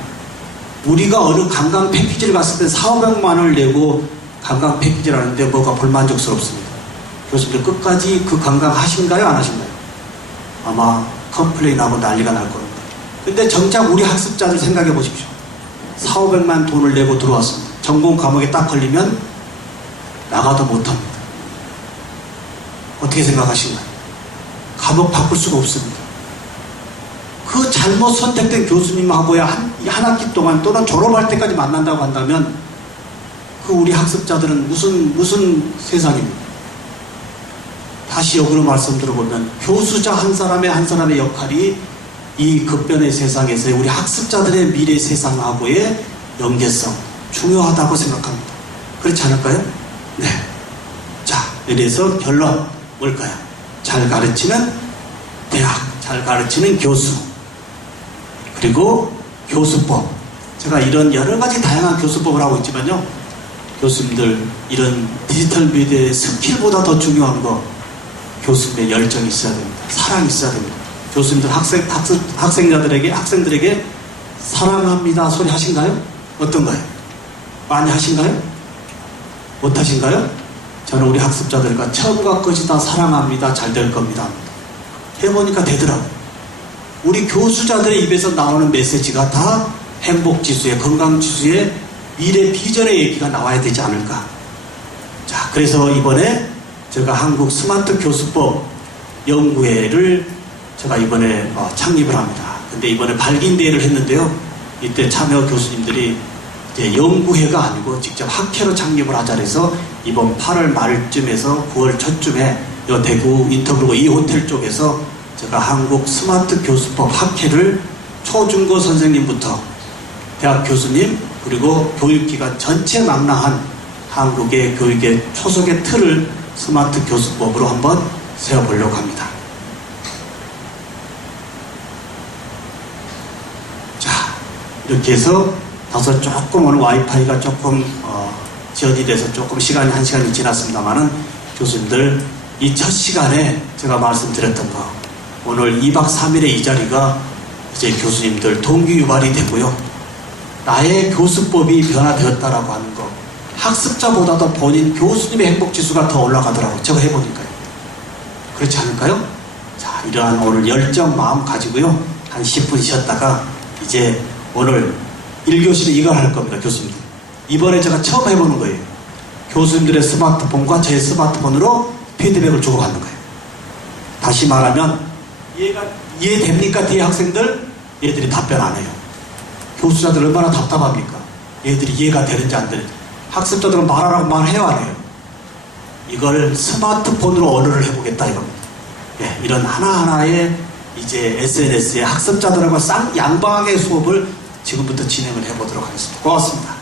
우리가 어느 관광 패키지를 갔을 때 4,500만 원을 내고 관광 패키지를 하는데 뭐가 불만족스럽습니다. 교수님들 끝까지 그 관광 하신가요? 안 하신가요? 아마 컴플레인하고 난리가 날 겁니다. 근데 정작 우리 학습자들 생각해 보십시오. 4,500만 돈을 내고 들어왔습니다. 전공 과목에 딱 걸리면 나가도 못합니다. 어떻게 생각하시나요? 과목 바꿀 수가 없습니다. 그 잘못 선택된 교수님하고야 한 한 학기 동안 또는 졸업할 때까지 만난다고 한다면 그 우리 학습자들은 무슨 세상입니까? 다시 역으로 말씀드려보면 교수자 한 사람의 역할이 이 급변의 세상에서의 우리 학습자들의 미래 세상하고의 연계성 중요하다고 생각합니다. 그렇지 않을까요? 네. 자, 이래서 결론 뭘까요? 잘 가르치는 대학, 잘 가르치는 교수, 그리고 교수법. 제가 이런 여러 가지 다양한 교수법을 하고 있지만요. 교수님들 이런 디지털 미디어의 스킬보다 더 중요한 거 교수님의 열정이 있어야 됩니다. 사랑이 있어야 됩니다. 교수님들 학생들에게 사랑합니다 소리 하신가요? 어떤가요? 많이 하신가요? 못 하신가요? 저는 우리 학습자들과 처음과 끝이 다 사랑합니다. 잘 될 겁니다. 해보니까 되더라고요. 우리 교수자들의 입에서 나오는 메시지가 다 행복지수의, 건강지수의, 미래 비전의 얘기가 나와야 되지 않을까. 자, 그래서 이번에 제가 한국 스마트 교수법 연구회를 제가 이번에 창립을 합니다. 근데 이번에 발기인대회를 했는데요. 이때 참여 교수님들이 이제 연구회가 아니고 직접 학회로 창립을 하자 해서 이번 8월 말쯤에서 9월 초쯤에 요 대구 인터뷰 이 호텔 쪽에서 제가 한국 스마트 교수법 학회를 초중고 선생님부터 대학 교수님 그리고 교육기관 전체 망라한 한국의 교육의 초석의 틀을 스마트 교수법으로 한번 세워보려고 합니다. 자, 이렇게 해서 다소 조금 오늘 와이파이가 조금 지연이 돼서 조금 시간이 1시간이 지났습니다만은 교수님들 이 첫 시간에 제가 말씀드렸던 거 오늘 2박 3일의 이 자리가 이제 교수님들 동기 유발이 되고요. 나의 교수법이 변화되었다라고 하는 거 학습자보다도 본인 교수님의 행복지수가 더 올라가더라고요. 제가 해보니까요. 그렇지 않을까요? 자, 이러한 오늘 열정 마음 가지고요. 한 10분 쉬었다가 이제 오늘 1교시는 이걸 할 겁니다. 교수님들. 이번에 제가 처음 해보는 거예요. 교수님들의 스마트폰과 제 스마트폰으로 피드백을 주고받는 거예요. 다시 말하면 이해됩니까? 뒤에 학생들? 얘들이 답변 안 해요. 교수자들 얼마나 답답합니까? 얘들이 이해가 되는지 안 되는지. 학습자들은 말하라고 말해요 안 해요? 이걸 스마트폰으로 언어를 해보겠다 이겁니다. 예, 이런 하나하나의 이제 SNS의 학습자들하고 양방하게 수업을 지금부터 진행을 해보도록 하겠습니다. 고맙습니다.